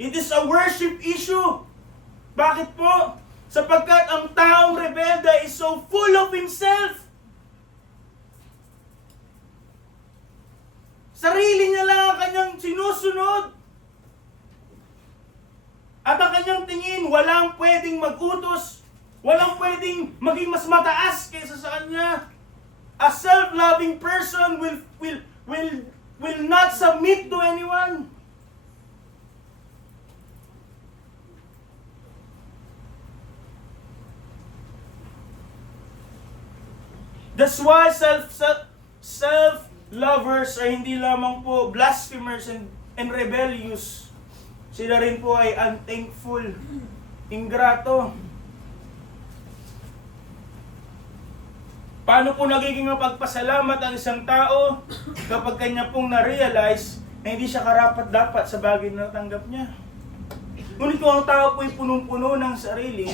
It is a worship issue. Bakit po? Sapagkat ang taong rebelde is so full of himself. Sarili niya lang ang kanyang sinusunod. At ang kanyang tingin, walang pwedeng mag-utos, walang pwedeng maging mas mataas kaysa sa kanya. A self-loving person will not submit to anyone. That's why self-lovers ay hindi lamang po blasphemers and rebellious. Sila rin po ay unthankful, ingrato. Paano po nagiging mapagpasalamat ang isang tao kapag kanya pong na-realize na hindi siya karapat-dapat sa bagay na natanggap niya? Ngunit kung ang tao po ay punong-puno ng sarili,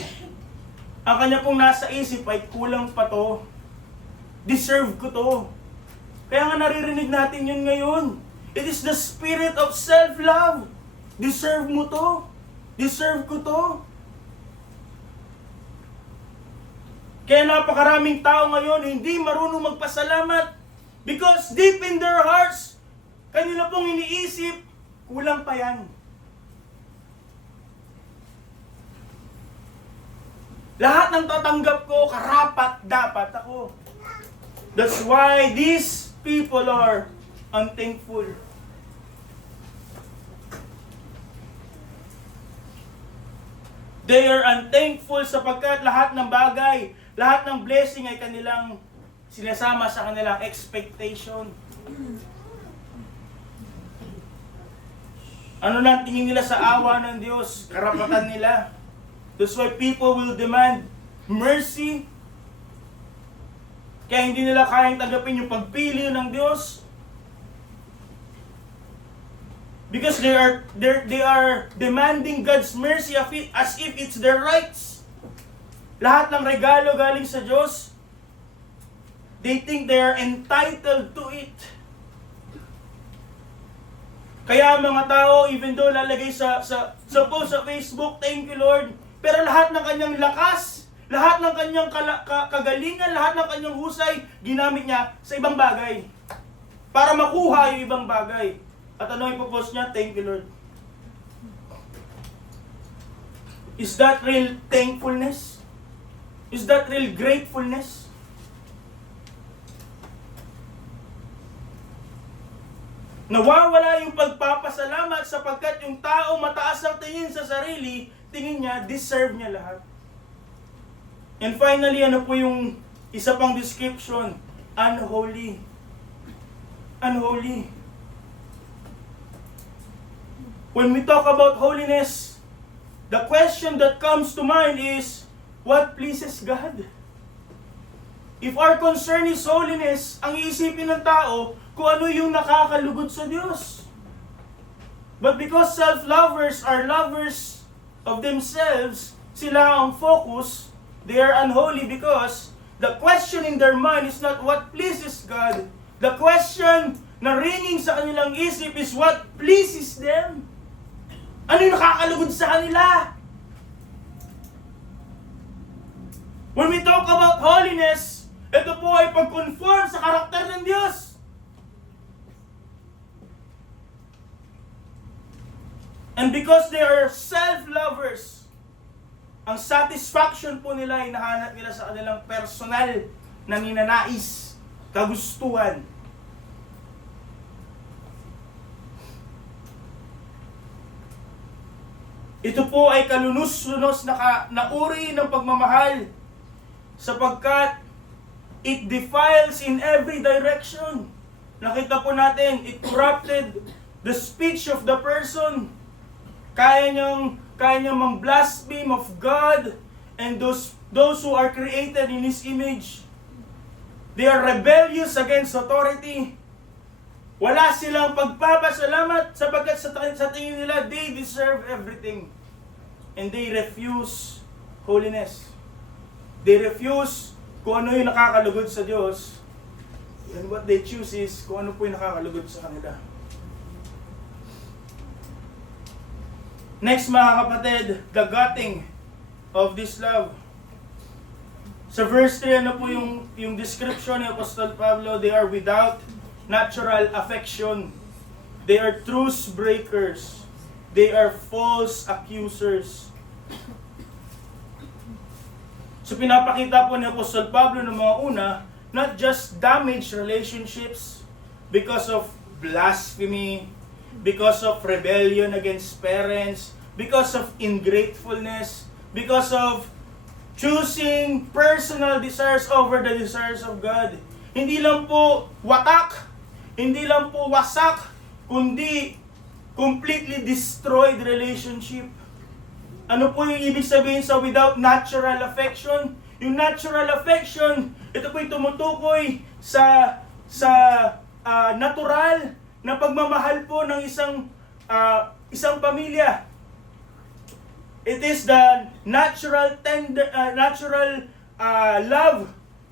ang kanya pong nasa isip ay kulang pa to, deserve ko to. Kaya nga naririnig natin yun ngayon. It is the spirit of self-love. Deserve mo to. Deserve ko to. Kaya napakaraming tao ngayon hindi marunong magpasalamat because deep in their hearts, kanila pong iniisip, kulang pa yan. Lahat ng tatanggap ko, karapat dapat ako. That's why these people are unthankful. They are unthankful sapagkat lahat ng bagay, lahat ng blessing ay kanilang sinasama sa kanilang expectation. Ano lang tingin nila sa awa ng Diyos? Karapatan nila. That's why people will demand mercy. Kaya hindi nila kayang tanggapin yung pagpili ng Diyos. Because they are demanding God's mercy as if it's their rights. Lahat ng regalo galing sa Diyos, they think they are entitled to it. Kaya mga tao, even though lalagay sa post sa Facebook, thank you Lord, pero lahat ng kanyang lakas, lahat ng kanyang kagalingan, lahat ng kanyang husay, ginamit niya sa ibang bagay. Para makuha yung ibang bagay. At ano yung post niya? Thank you Lord. Is that real thankfulness? Is that real gratefulness? Nawawala yung pagpapasalamat sapagkat yung tao mataas ang tingin sa sarili, tingin niya, deserve niya lahat. And finally, ano po yung isa pang description? Unholy. Unholy. When we talk about holiness, the question that comes to mind is, what pleases God? If our concern is holiness, ang iisipin ng tao, kung ano yung nakakalugod sa Diyos. But because self-lovers are lovers of themselves, sila ang focus, they are unholy because the question in their mind is not what pleases God. The question na ringing sa kanilang isip is what pleases them. Ano yung nakakalugod sa kanila? When we talk about holiness, ito po ay pag-conform sa karakter ng Diyos. And because they are self-lovers, ang satisfaction po nila ay nahanap nila sa kanilang personal na ninanais, kagustuhan. Ito po ay kalunos-lunos na uri ng pagmamahal sapagkat it defiles in every direction. Nakita po natin, it corrupted the speech of the person. Kaya niyang mang-blaspheme of God and those who are created in His image. They are rebellious against authority. Wala silang pagpapasalamat sapagkat sa tingin nila, they deserve everything. And they refuse holiness. They refuse kung ano yung nakakalugod sa Diyos. And what they choose is kung ano po yung nakakalugod sa kanila. Next mga kapatid, the gutting of this love. Sa verse 3, ano po yung description ni Apostol Pablo? They are without natural affection. They are truce breakers. They are false accusers. So pinapakita po ni Apostol Pablo ng mga una, not just damaged relationships because of blasphemy, because of rebellion against parents, because of ingratefulness, because of choosing personal desires over the desires of God. Hindi lang po watak, hindi lang po wasak, kundi completely destroyed relationship. Ano po yung ibig sabihin sa without natural affection? Yung natural affection, ito po yung tumutukoy sa natural na pagmamahal po ng isang pamilya. It is the natural love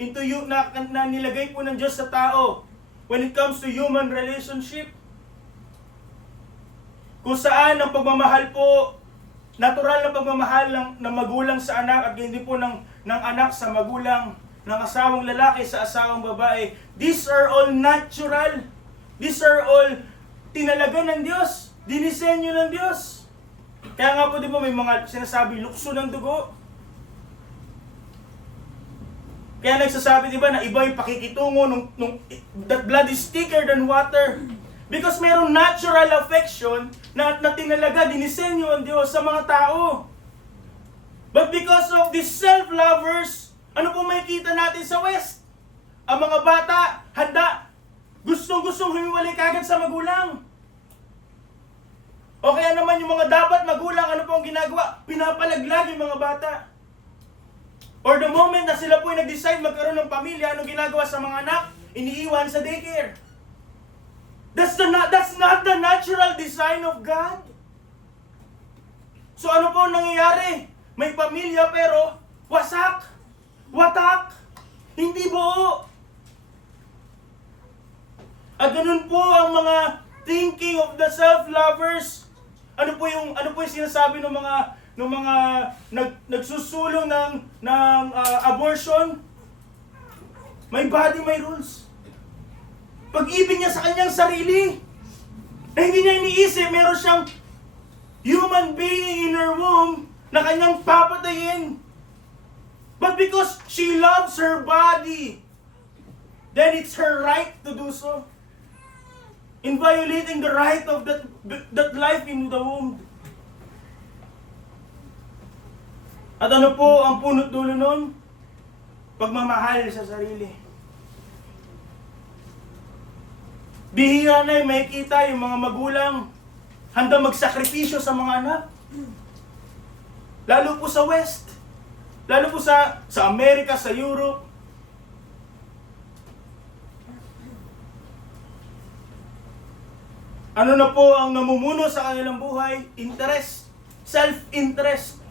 into you na nilagay po ng Diyos sa tao when it comes to human relationship. Kung saan ang pagmamahal po, natural na pagmamahal ng magulang sa anak at hindi po ng anak sa magulang, ng asawang lalaki sa asawang babae. These are all natural. These are all tinalaga ng Diyos. Dinisenyo ng Diyos. Kaya nga po di ba may mga sinasabi, lukso ng dugo. Kaya nagsasabi di ba na iba yung pakikitungo that blood is thicker than water. Because mayroong natural affection na tinalaga, dinisenyo ang Diyos sa mga tao. But because of these self-lovers, ano po makikita natin sa West? Ang mga bata, handa, gustong-gustong humiwalay kagad sa magulang. O kaya naman yung mga dapat magulang, ano po ang ginagawa? Pinapalaglag yung mga bata. Or the moment na sila po ay nag-decide magkaroon ng pamilya, anong ginagawa sa mga anak? Iniiwan sa daycare. That's not the natural design of God. So ano po nangyayari? May pamilya pero wasak, watak, hindi buo. At ganun po ang mga thinking of the self-lovers. Ano po yung sinasabi ng mga nagsusulong ng abortion? May body, may rules. Pag-ibig niya sa kanyang sarili. Na hindi niya iniisip, meron siyang human being in her womb na kanyang papatayin. But because she loves her body, then it's her right to do so. In violating the right of that life in the womb. At ano po ang punot dulo nun? Pagmamahal sa sarili. Bihira na may kita yung mga magulang handang magsakripisyo sa mga anak. Lalo po sa West. Lalo po sa Amerika, sa Europe. Ano na po ang namumuno sa kanilang buhay? Interest. Self-interest.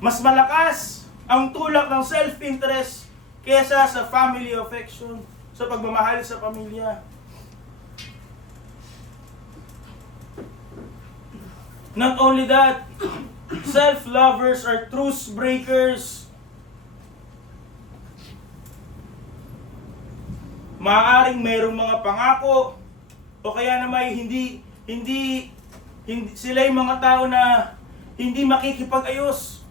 Mas malakas ang tulak ng self-interest kesa sa family affection, sa pagmamahal sa pamilya. Not only that, self-lovers are truce breakers. Maaaring mayroong mga pangako o kaya naman hindi sila yung mga tao na hindi makikipag-ayos.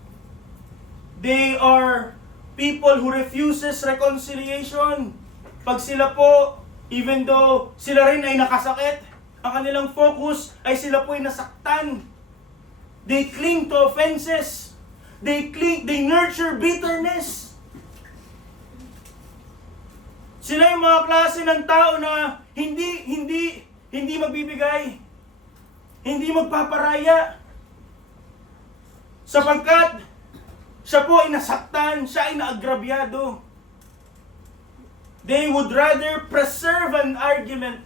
They are people who refuses reconciliation. Pag sila po, even though sila rin ay nakasakit, ang kanilang focus ay sila po ay nasaktan. They cling to offenses. They nurture bitterness. Sila yung mga klase ng tao na hindi magbibigay. Hindi magpaparaya. Sapagkat siya po ay nasaktan, siya ay naagrabyado. They would rather preserve an argument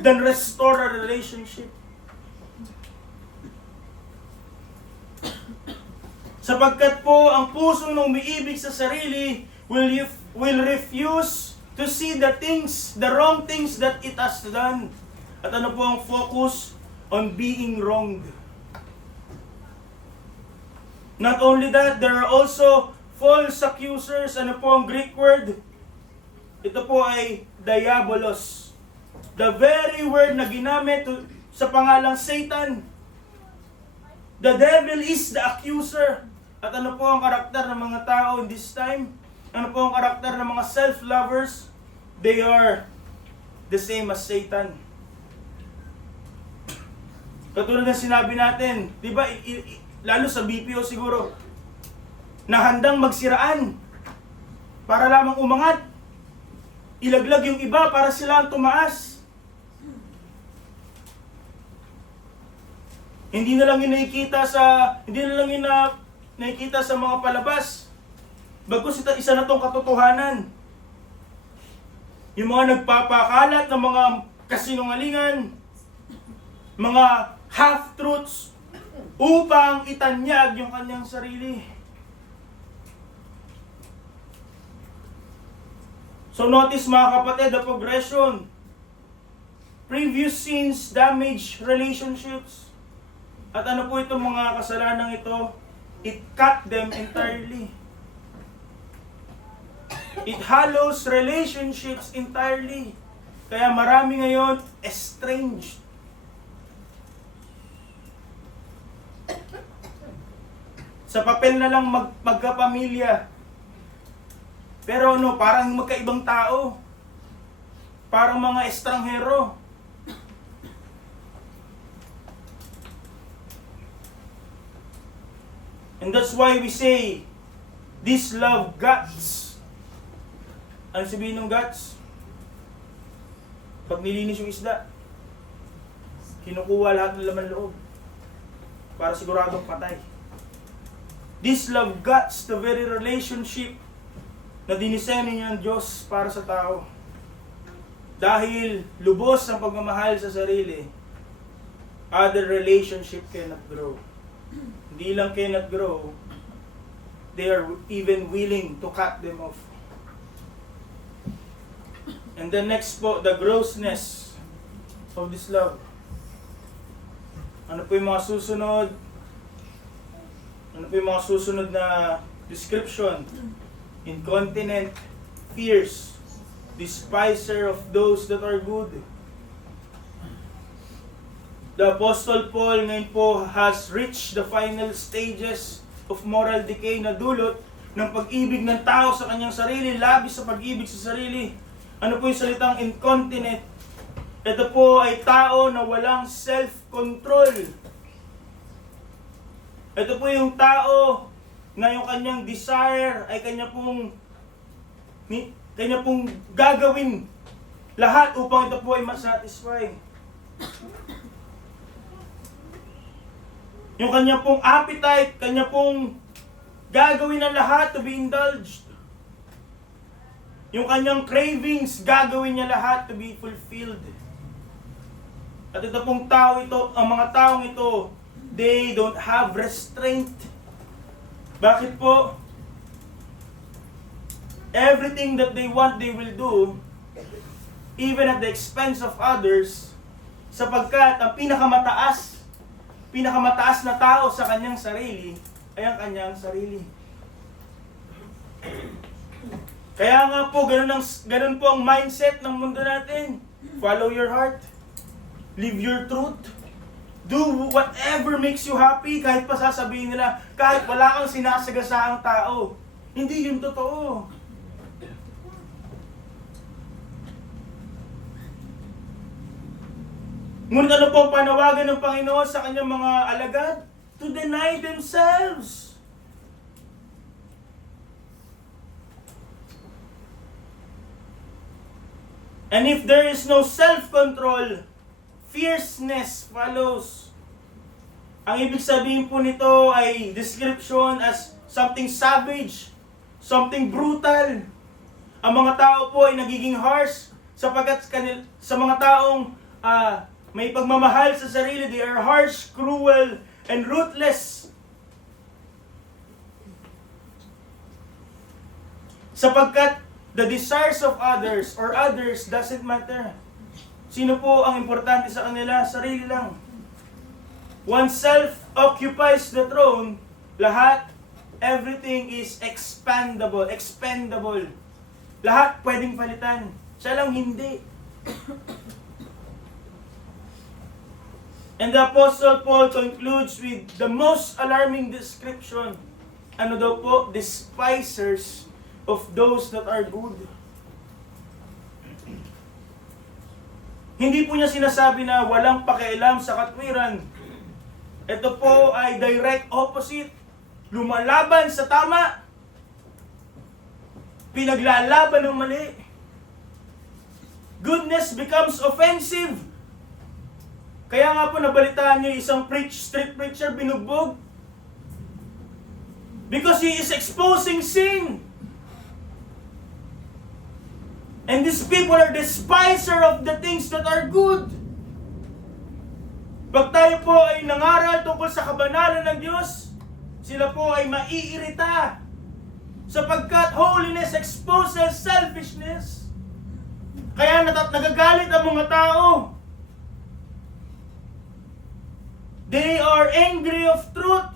than restore a relationship. Sapagkat po ang puso ng umiibig sa sarili will refuse to see the wrong things that it has done. At ano po ang focus? On being wronged. Not only that, there are also false accusers. Ano po ang Greek word? Ito po ay diabolos. The very word na ginamit sa pangalang Satan. The devil is the accuser. At ano po ang karakter ng mga tao in this time? Ano po ang karakter ng mga self-lovers? They are the same as Satan. Katulad ng sinabi natin, di ba, lalo sa BPO siguro, na handang magsiraan para lamang umangat. Ilaglag yung iba para sila ang tumaas. Hindi na lang yung nakikita sa mga palabas. Bagkus isa na tong katotohanan. Yung mga nagpapakalat ng mga kasinungalingan, mga half-truths, upang itanyag yung kanyang sarili. So notice mga kapatid, the progression. Previous sins damage relationships. At ano po itong mga kasalanan ito? It cut them entirely. It hollows relationships entirely. Kaya marami ngayon estranged. Sa papel na lang magkapamilya. Pero parang magkaibang tao. Parang mga estranghero. And that's why we say, this love guts. Ano sabihin ng guts? Pag nilinis yung isda, kinukuha lahat ng laman loob para siguradong patay. This love guts the very relationship na dinisenyo niya ng Diyos para sa tao. Dahil lubos ang pagmamahal sa sarili, other relationship cannot grow. Hindi lang cannot grow, they are even willing to cut them off. And the next po, the grossness of this love. Ano po yung mga susunod? Ano po yung mga susunod na description? Incontinent, fierce, despiser of those that are good. The Apostle Paul ngayon po has reached the final stages of moral decay na dulot ng pag-ibig ng tao sa kanyang sarili, labis sa pag-ibig sa sarili. Ano po yung salitang incontinent? Ito po ay tao na walang self-control. Ito po yung tao na yung kanyang desire ay kanya pong gagawin lahat upang ito po ay masatisfy. Yung kanya pong appetite, kanya pong gagawin ang lahat to be indulged. Yung kanyang cravings, gagawin niya lahat to be fulfilled. At ito pong tao ito, ang mga taong ito, they don't have restraint. Bakit po? Everything that they want, they will do, even at the expense of others, sapagkat ang pinakamataas na tao sa kanyang sarili ay ang kanyang sarili. Kaya nga po, ganun po ang mindset ng mundo natin. Follow your heart. Live your truth. Do whatever makes you happy, kahit pa sasabihin nila, kahit wala kang sinasagasaang tao. Hindi yun totoo. Ngunit ano po ang panawagan ng Panginoon sa kanyang mga alagad? To deny themselves. And if there is no self-control, fierceness follows. Ang ibig sabihin po nito ay description as something savage, something brutal. Ang mga tao po ay nagiging harsh sapagkat sa mga taong may pagmamahal sa sarili, they are harsh, cruel, and ruthless. Sapagkat the desires of others or others doesn't matter. Sino po ang importante sa kanila? Sarili lang. Oneself occupies the throne, lahat, everything is expendable. Lahat pwedeng palitan. Siya lang hindi. And the Apostle Paul concludes with the most alarming description. Ano daw po? Despisers of those that are good. Hindi po niya sinasabi na walang pakialam sa katwiran. Ito po ay direct opposite. Lumalaban sa tama. Pinaglalaban ng mali. Goodness becomes offensive. Kaya nga po nabalitaan niyo isang street preacher binugbog. Because he is exposing sin. And these people are despiser of the things that are good. Pag tayo po ay nangaral tungkol sa kabanalan ng Diyos, sila po ay maiirita. Sapagkat holiness exposes selfishness. Kaya nagagalit ang mga tao. They are angry of truth.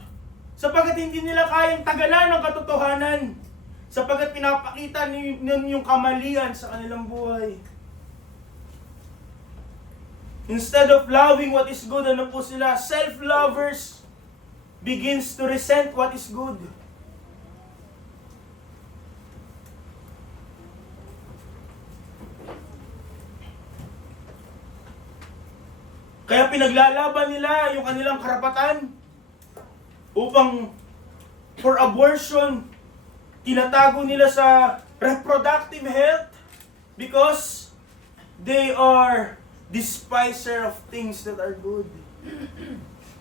Sapagkat hindi nila kayang tagalan ng katotohanan. Sapagkat pinapakita yung kamalian sa kanilang buhay. Instead of loving what is good, ano po sila? Self-lovers begins to resent what is good. Kaya pinaglalaban nila yung kanilang karapatan upang for abortion, tinatago nila sa reproductive health because they are despiser of things that are good.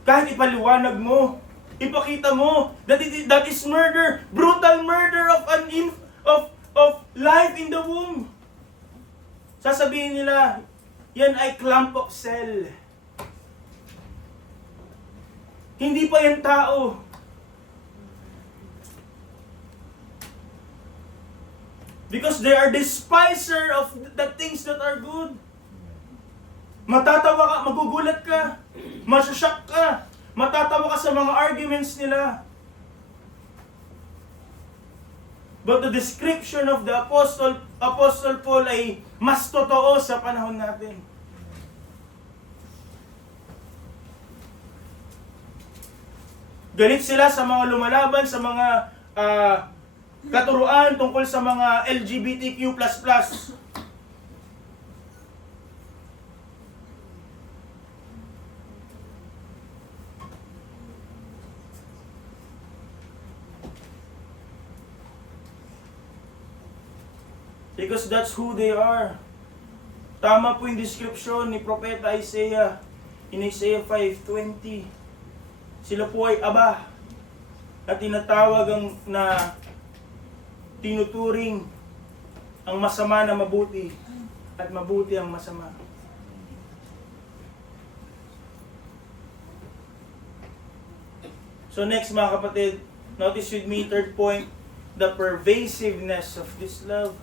Kahit ipaliwanag mo, ipakita mo that is murder, brutal murder of life in the womb. Sasabihin nila, yan ay clump of cell. Hindi pa yan tao. Because they are despiser of the things that are good. Matatawa ka, magugulat ka, masushock ka, matatawa ka sa mga arguments nila. But the description of the Apostle Paul ay mas totoo sa panahon natin. Galit sila sa mga lumalaban, sa mga katuruan tungkol sa mga LGBTQ++. Because that's who they are. Tama po yung description ni Propeta Isaiah in Isaiah 5:20. Sila po ay aba at tinatawag na tinuturing ang masama na mabuti at mabuti ang masama. So next mga kapatid, notice with me, third point, the pervasiveness of this love.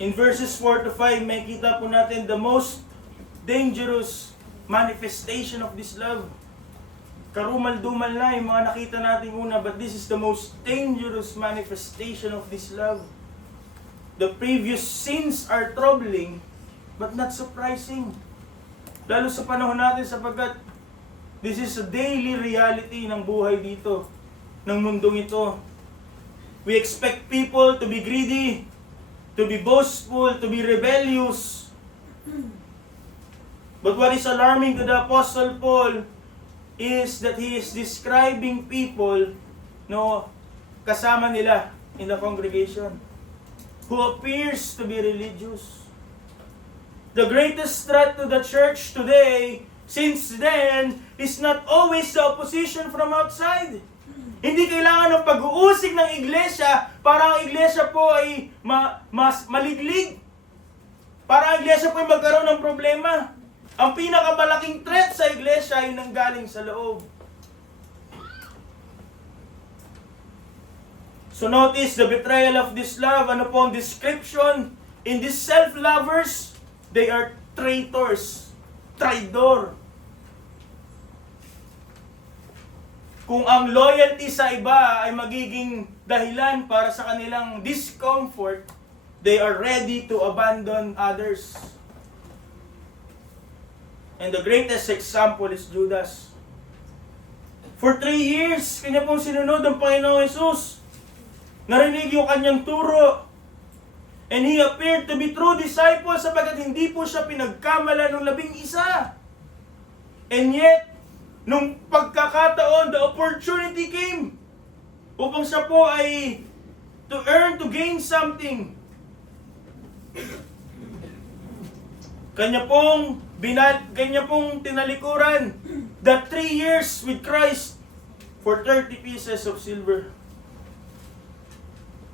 In verses 4 to 5, may kita po natin the most dangerous manifestation of this love. Karumal-dumal na yung mga nakita natin una, but this is the most dangerous manifestation of this love. The previous sins are troubling, but not surprising. Lalo sa panahon natin sapagkat this is a daily reality ng buhay dito, ng mundong ito. We expect people to be greedy, to be boastful, to be rebellious. But what is alarming to the Apostle Paul is that he is describing people, kasama nila in the congregation, who appears to be religious. The greatest threat to the church today, since then, is not always the opposition from outside. Hindi kailangan ng pag-uusig ng iglesia para ang iglesia po ay mas maliglig. Para ang iglesia po ay magkaroon ng problema. Ang pinakamalaking threat sa iglesia ay nanggaling sa loob. So notice the betrayal of this love. Ano po ang description? In these self-lovers, they are traitors. Traidor. Kung ang loyalty sa iba ay magiging dahilan para sa kanilang discomfort, they are ready to abandon others. And the greatest example is Judas. For 3 years, kanya pong sinunod ang Panginoong Jesus. Narinig yung kanyang turo. And he appeared to be true disciple sapagkat hindi po siya pinagkamala ng 11. And yet, nung pagkakataon, the opportunity came upang siya po ay to gain something. Kanya pong tinalikuran the 3 years with Christ for 30 pieces of silver.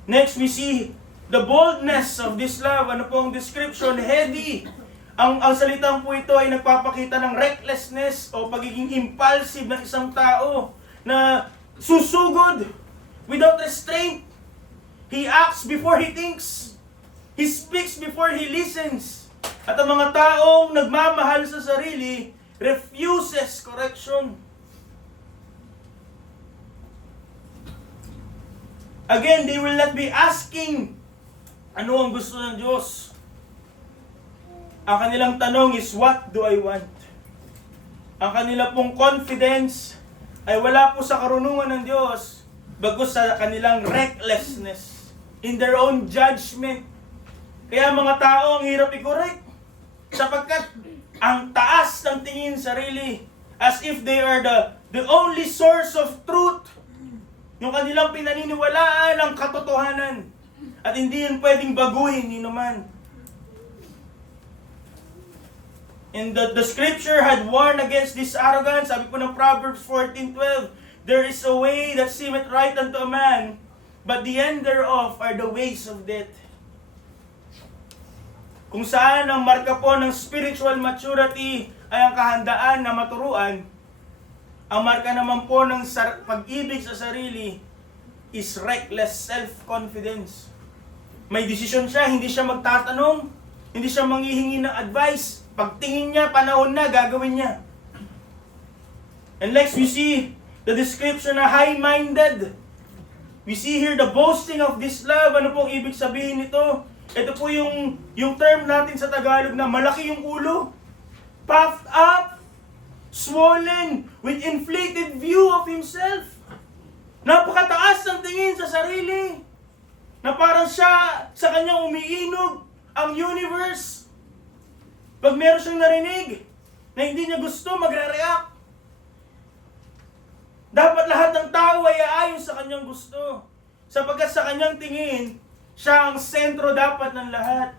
Next, we see the boldness of this love. Ano pong description? Heady. Ang salitang po ito ay nagpapakita ng recklessness o pagiging impulsive ng isang tao na susugod without restraint. He acts before he thinks. He speaks before he listens. At ang mga taong nagmamahal sa sarili refuses correction. Again, they will not be asking ano ang gusto ng Diyos. Ang kanilang tanong is, what do I want? Ang kanila pong confidence ay wala po sa karunungan ng Diyos, bagkus sa kanilang recklessness, in their own judgment. Kaya mga tao ang hirap i-correct, sapagkat ang taas ng tingin sarili, as if they are the only source of truth. Yung kanilang pinaniniwalaan ang katotohanan, at hindi yun pwedeng baguhin ni naman. And the scripture had warned against this arrogance. Sabi po ng Proverbs 14:12, there is a way that seemeth right unto a man, but the end thereof are the ways of death. Kung saan ang marka po ng spiritual maturity ay ang kahandaan na maturuan, ang marka naman po ng pag-ibig sa sarili is reckless self-confidence. May desisyon siya, hindi siya magtatanong, hindi siya manghihingi ng advice. Pagtingin niya, panahon na, gagawin niya. And next, we see the description na high-minded. We see here the boasting of this love. Ano pong ibig sabihin nito? Ito po yung term natin sa Tagalog na malaki yung ulo. Puffed up, swollen, with inflated view of himself. Napakataas ng tingin sa sarili. Na parang siya sa kanyang umiinog ang universe. Pag meron siyang narinig na hindi niya gusto, magre-react. Dapat lahat ng tao ay aayon sa kanyang gusto. Sapagkat sa kanyang tingin, siya ang sentro dapat ng lahat.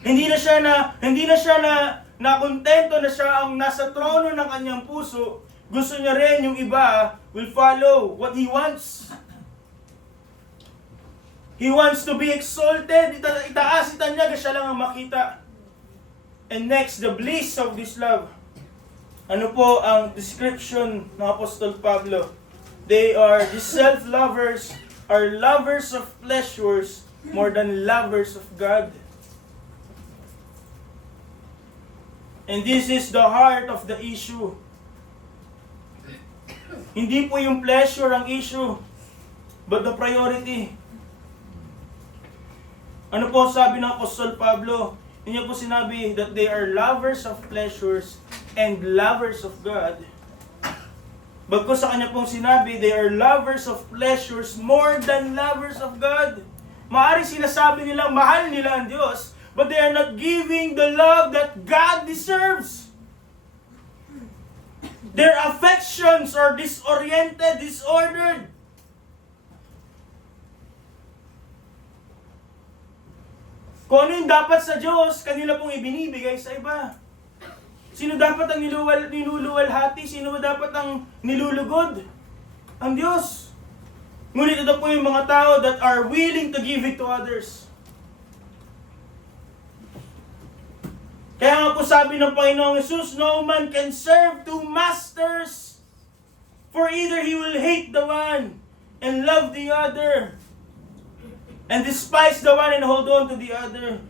Hindi na siya na kontento na siya ang nasa trono ng kanyang puso. Gusto niya rin yung iba will follow what he wants. He wants to be exalted. Itaas, itanyaga, siya lang ang makita. And next, the bliss of this love. Ano po ang description ng Apostol Pablo? These self-lovers are lovers of pleasures more than lovers of God. And this is the heart of the issue. Hindi po yung pleasure ang issue, but the priority. Ano po sabi ng Apostol Pablo? Hindi niya po sinabi that they are lovers of pleasures and lovers of God. Bagkus sa kanya pong sinabi, they are lovers of pleasures more than lovers of God. Maaaring sinasabi nilang mahal nila ang Diyos, but they are not giving the love that God deserves. Their affections are disoriented, disordered. Kung ano yung dapat sa Diyos, kanila pong ibinibigay sa iba. Sino dapat ang niluluwalhati? Sino dapat ang nilulugod? Ang Diyos. Ngunit ito po yung mga tao that are willing to give it to others. Kaya nga po sabi ng Panginoong Jesus, no man can serve two masters, for either he will hate the one and love the other, and despise the one and hold on to the other.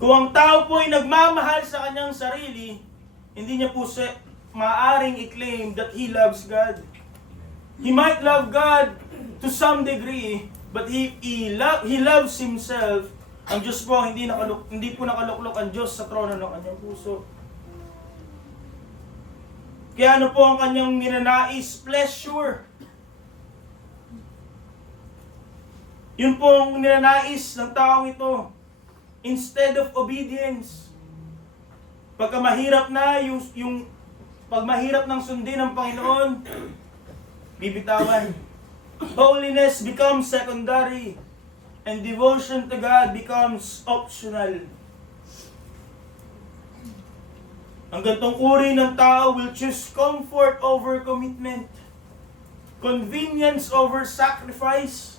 Kung ang tao po ay nagmamahal sa kanyang sarili, hindi niya po maaaring i-claim that he loves God. He might love God to some degree, but he loves himself. Ang Diyos po, hindi po nakaluklok ang Diyos sa trono ng kanyang puso. Kaya ano po ang kanyang ninanais? Pleasure. Yun po ang ninanais ng taong ito. Instead of obedience. Pagka mahirap na, pag mahirap ng sundin ng Panginoon, bibitawan. Holiness becomes secondary. And devotion to God becomes optional. Ang gantong uri ng tao will choose comfort over commitment, convenience over sacrifice,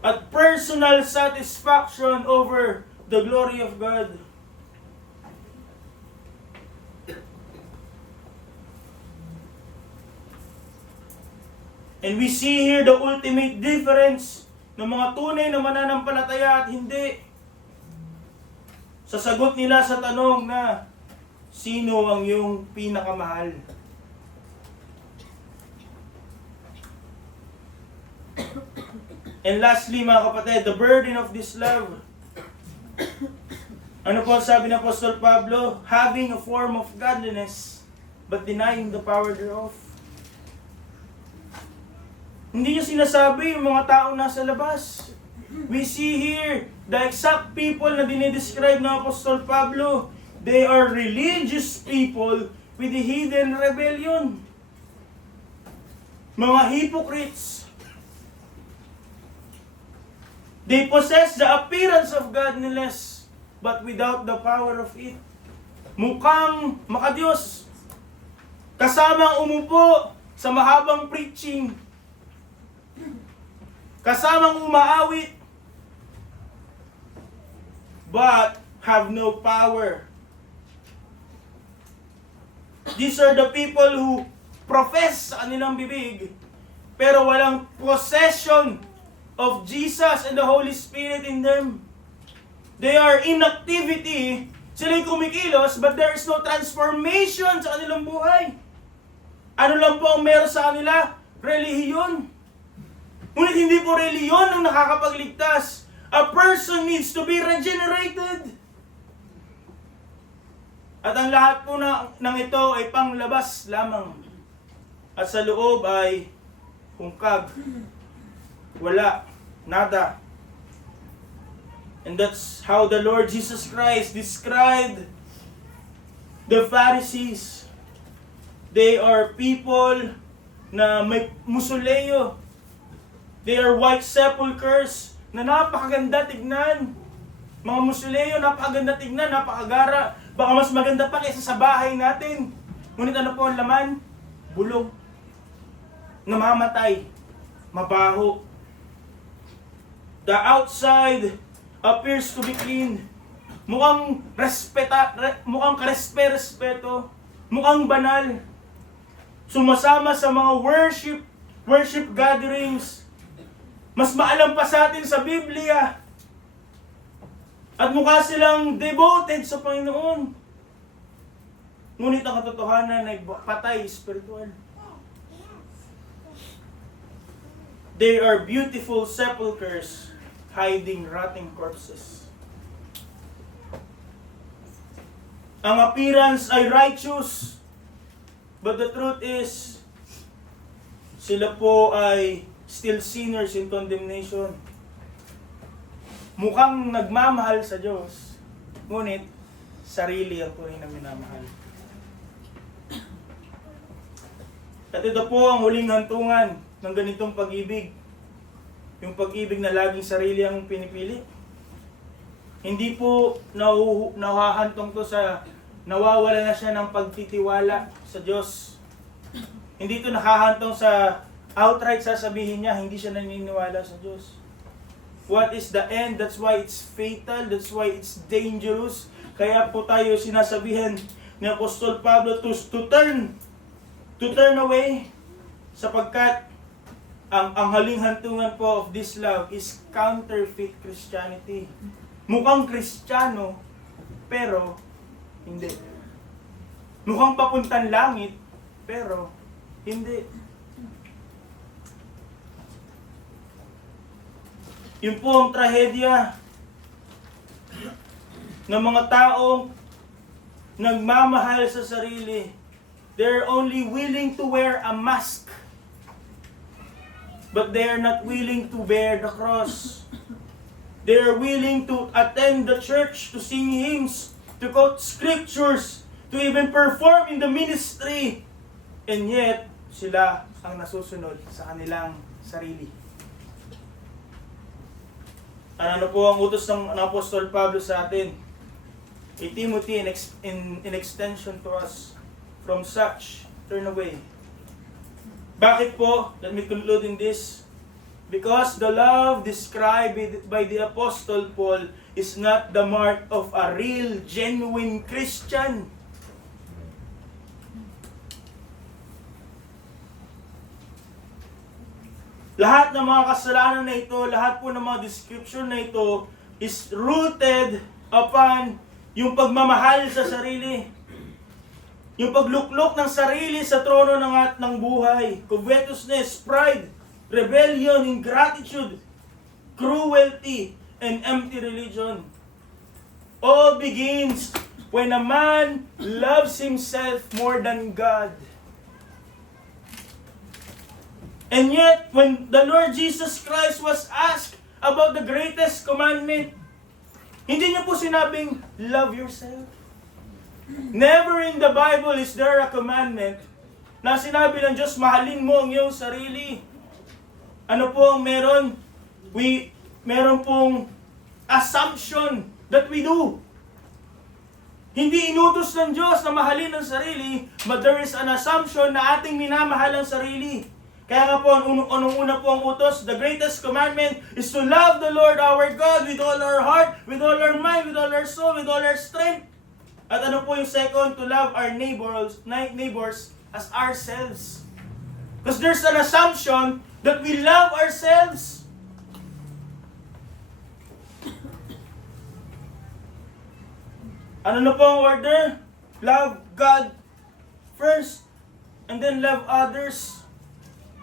at personal satisfaction over the glory of God. And we see here the ultimate difference ng mga tunay na mananampalataya at hindi. Sasagot nila sa tanong na, sino ang iyong pinakamahal? And lastly, mga kapatid, the burden of this love. Ano po sabi ng Apostol Pablo? Having a form of godliness, but denying the power thereof. Hindi niya sinasabi yung mga tao nasa labas. We see here the exact people na dinidescribe ng Apostol Pablo. They are religious people with a hidden rebellion. Mga hypocrites. They possess the appearance of godliness, but without the power of it. Mukhang makadiyos. Kasamang umupo sa mahabang preaching. Kasamang umaawit, but have no power. These are the people profess sa kanilang bibig, pero walang possession of Jesus and the Holy Spirit in them. They are in activity, sila'y kumikilos, but there is no transformation sa kanilang buhay. Ano lang po ang meron sa kanila? Relihiyon. Ngunit hindi po relihiyon ang nakakapagligtas. A person needs to be regenerated. At ang lahat po ng ito ay panglabas lamang. At sa loob ay hungkag. Wala. Nada. And that's how the Lord Jesus Christ described the Pharisees. They are people na may musuleo. They are white sepulchres na napakaganda tignan. Mga musuleo, napakaganda tignan, napakagara. Baka mas maganda pa kaysa sa bahay natin. Ngunit ano po ang laman? Bulog. Namamatay. Mabaho. The outside appears to be clean. Mukhang karespeto. Mukhang banal. Sumasama sa mga worship gatherings. Mas maalam pa sa atin sa Biblia. At mukha silang devoted sa Panginoon. Ngunit ang katotohanan ay patay spiritual. They are beautiful sepulchres hiding rotting corpses. Ang appearance ay righteous. But the truth is, sila po ay still sinners in condemnation. Mukhang nagmamahal sa Diyos, ngunit sarili ang tunay na minamahal. At ito po ang huling hantungan ng ganitong pag-ibig. Yung pag-ibig na laging sarili ang pinipili. Hindi po nahuhantong to sa nawawala na siya ng pagtitiwala sa Diyos. Hindi ito nakahantong sa outright sasabihin niya, hindi siya naniniwala sa Diyos. What is the end? That's why it's fatal. That's why it's dangerous. Kaya po tayo sinasabihan ni Apostol Pablo to turn away, sapagkat ang haling hantungan po of this love is counterfeit Christianity. Mukhang Kristiyano, pero hindi. Mukhang papuntang langit, pero hindi. Yun po ang trahedya ng mga taong nagmamahal sa sarili. They're only willing to wear a mask, but they are not willing to bear the cross. They are willing to attend the church, to sing hymns, to quote scriptures, to even perform in the ministry. And yet, sila ang nasusunod sa kanilang sarili. Ano po ang utos ng Apostol Pablo sa atin? Timothy, in extension to us, from such, turn away. Bakit po? Let me conclude in this. Because the love described by the Apostle Paul is not the mark of a real, genuine Christian. Lahat ng mga kasalanan na ito, lahat po ng mga description na ito is rooted upon yung pagmamahal sa sarili. Yung pagluklok ng sarili sa trono ng buhay. Covetousness, pride, rebellion, ingratitude, cruelty, and empty religion. All begins when a man loves himself more than God. And yet, when the Lord Jesus Christ was asked about the greatest commandment, hindi niya po sinabing, love yourself. Never in the Bible is there a commandment na sinabi ng Diyos, mahalin mo ang iyong sarili. Ano po ang meron? Meron pong assumption that we do. Hindi inutos ng Diyos na mahalin ang sarili, but there is an assumption na ating minamahal ang sarili. Kaya nga po, unang-una po ang utos, the greatest commandment is to love the Lord our God with all our heart, with all our mind, with all our soul, with all our strength. At ano po yung second? To love our neighbors as ourselves. Because there's an assumption that we love ourselves. Ano na po ang order? Love God first, and then love others.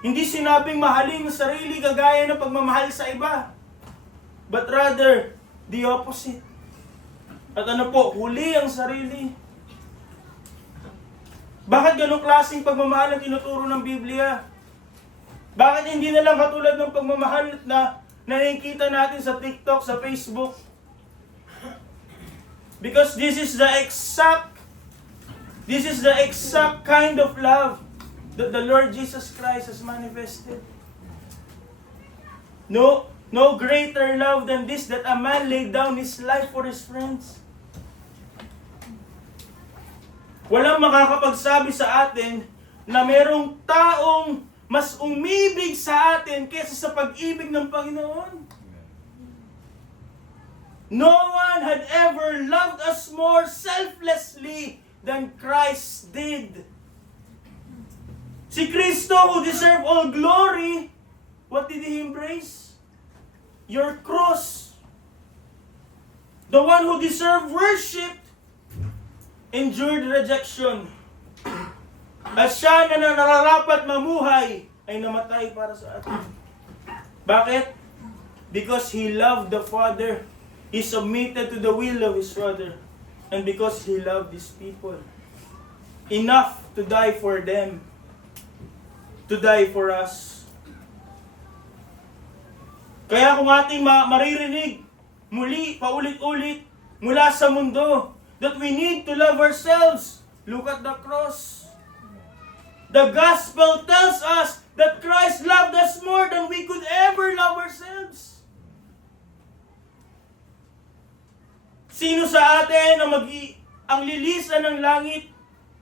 Hindi sinabing mahalin ang sarili kagaya ng pagmamahal sa iba, but rather, the opposite. At ano po, huli ang sarili. Bakit ganong klaseng pagmamahal ang tinuturo ng Biblia? Bakit hindi na lang katulad ng pagmamahal na nakikita natin sa TikTok, sa Facebook? Because this is the exact kind of love that the Lord Jesus Christ has manifested. No greater love than this, that a man laid down his life for his friends. Walang makakapagsabi sa atin na merong taong mas umibig sa atin kaysa sa pag-ibig ng Panginoon. No one had ever loved us more selflessly than Christ did. Si Kristo, who deserved all glory, what did He embrace? Your cross. The one who deserved worship endured rejection. At siya na nararapat mamuhay ay namatay para sa atin. Bakit? Because He loved the Father. He submitted to the will of His Father. And because He loved His people. Enough to die for them. To die for us. Kaya kung ating maririnig muli, paulit-ulit, mula sa mundo, that we need to love ourselves. Look at the cross. The gospel tells us that Christ loved us more than we could ever love ourselves. Sino sa atin ang lilisan ng langit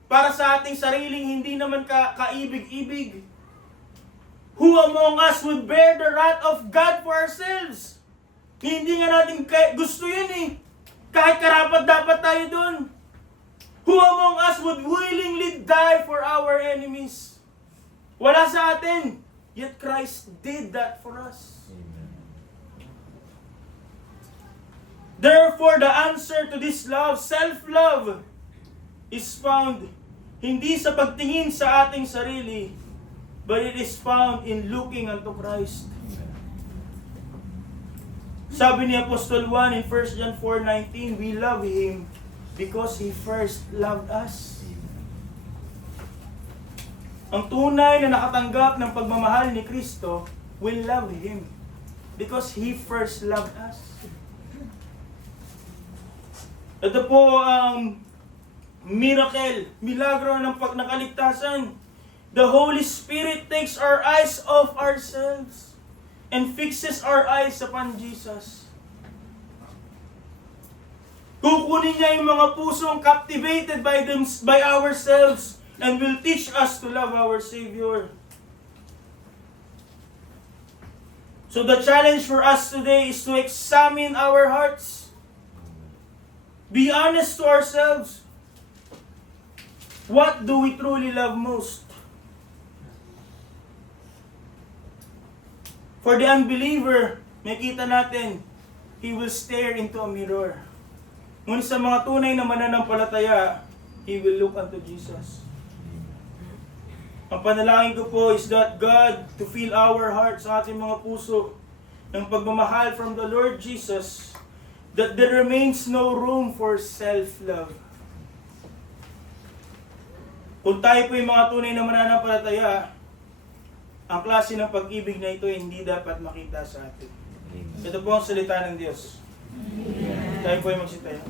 para sa ating sariling hindi naman kaibig-ibig? Who among us would bear the wrath of God for ourselves? Hindi nga natin gusto yun eh. Kahit karapat dapat tayo dun. Who among us would willingly die for our enemies? Wala sa atin. Yet Christ did that for us. Amen. Therefore, the answer to this love, self-love, is found hindi sa pagtingin sa ating sarili, but it is found in looking unto Christ. Sabi ni Apostol 1 in 1 John 4:19, we love Him because He first loved us. Ang tunay na nakatanggap ng pagmamahal ni Kristo will love Him because He first loved us. Ito po ang milagro ng nakaligtasan. The Holy Spirit takes our eyes off ourselves and fixes our eyes upon Jesus. Kukunin niya yung mga pusong captivated by ourselves and will teach us to love our Savior. So the challenge for us today is to examine our hearts. Be honest to ourselves. What do we truly love most? For the unbeliever, makita natin, he will stare into a mirror. Ngunit sa mga tunay na mananampalataya, he will look unto Jesus. Ang panalangin ko po is that God to fill our hearts, sa ating mga puso, ng pagmamahal from the Lord Jesus, that there remains no room for self-love. Kung tayo po yung mga tunay na mananampalataya, ang klase ng pag-ibig na ito hindi dapat makita sa atin. Ito po ang salita ng Diyos. Tayo po ay magsitayo.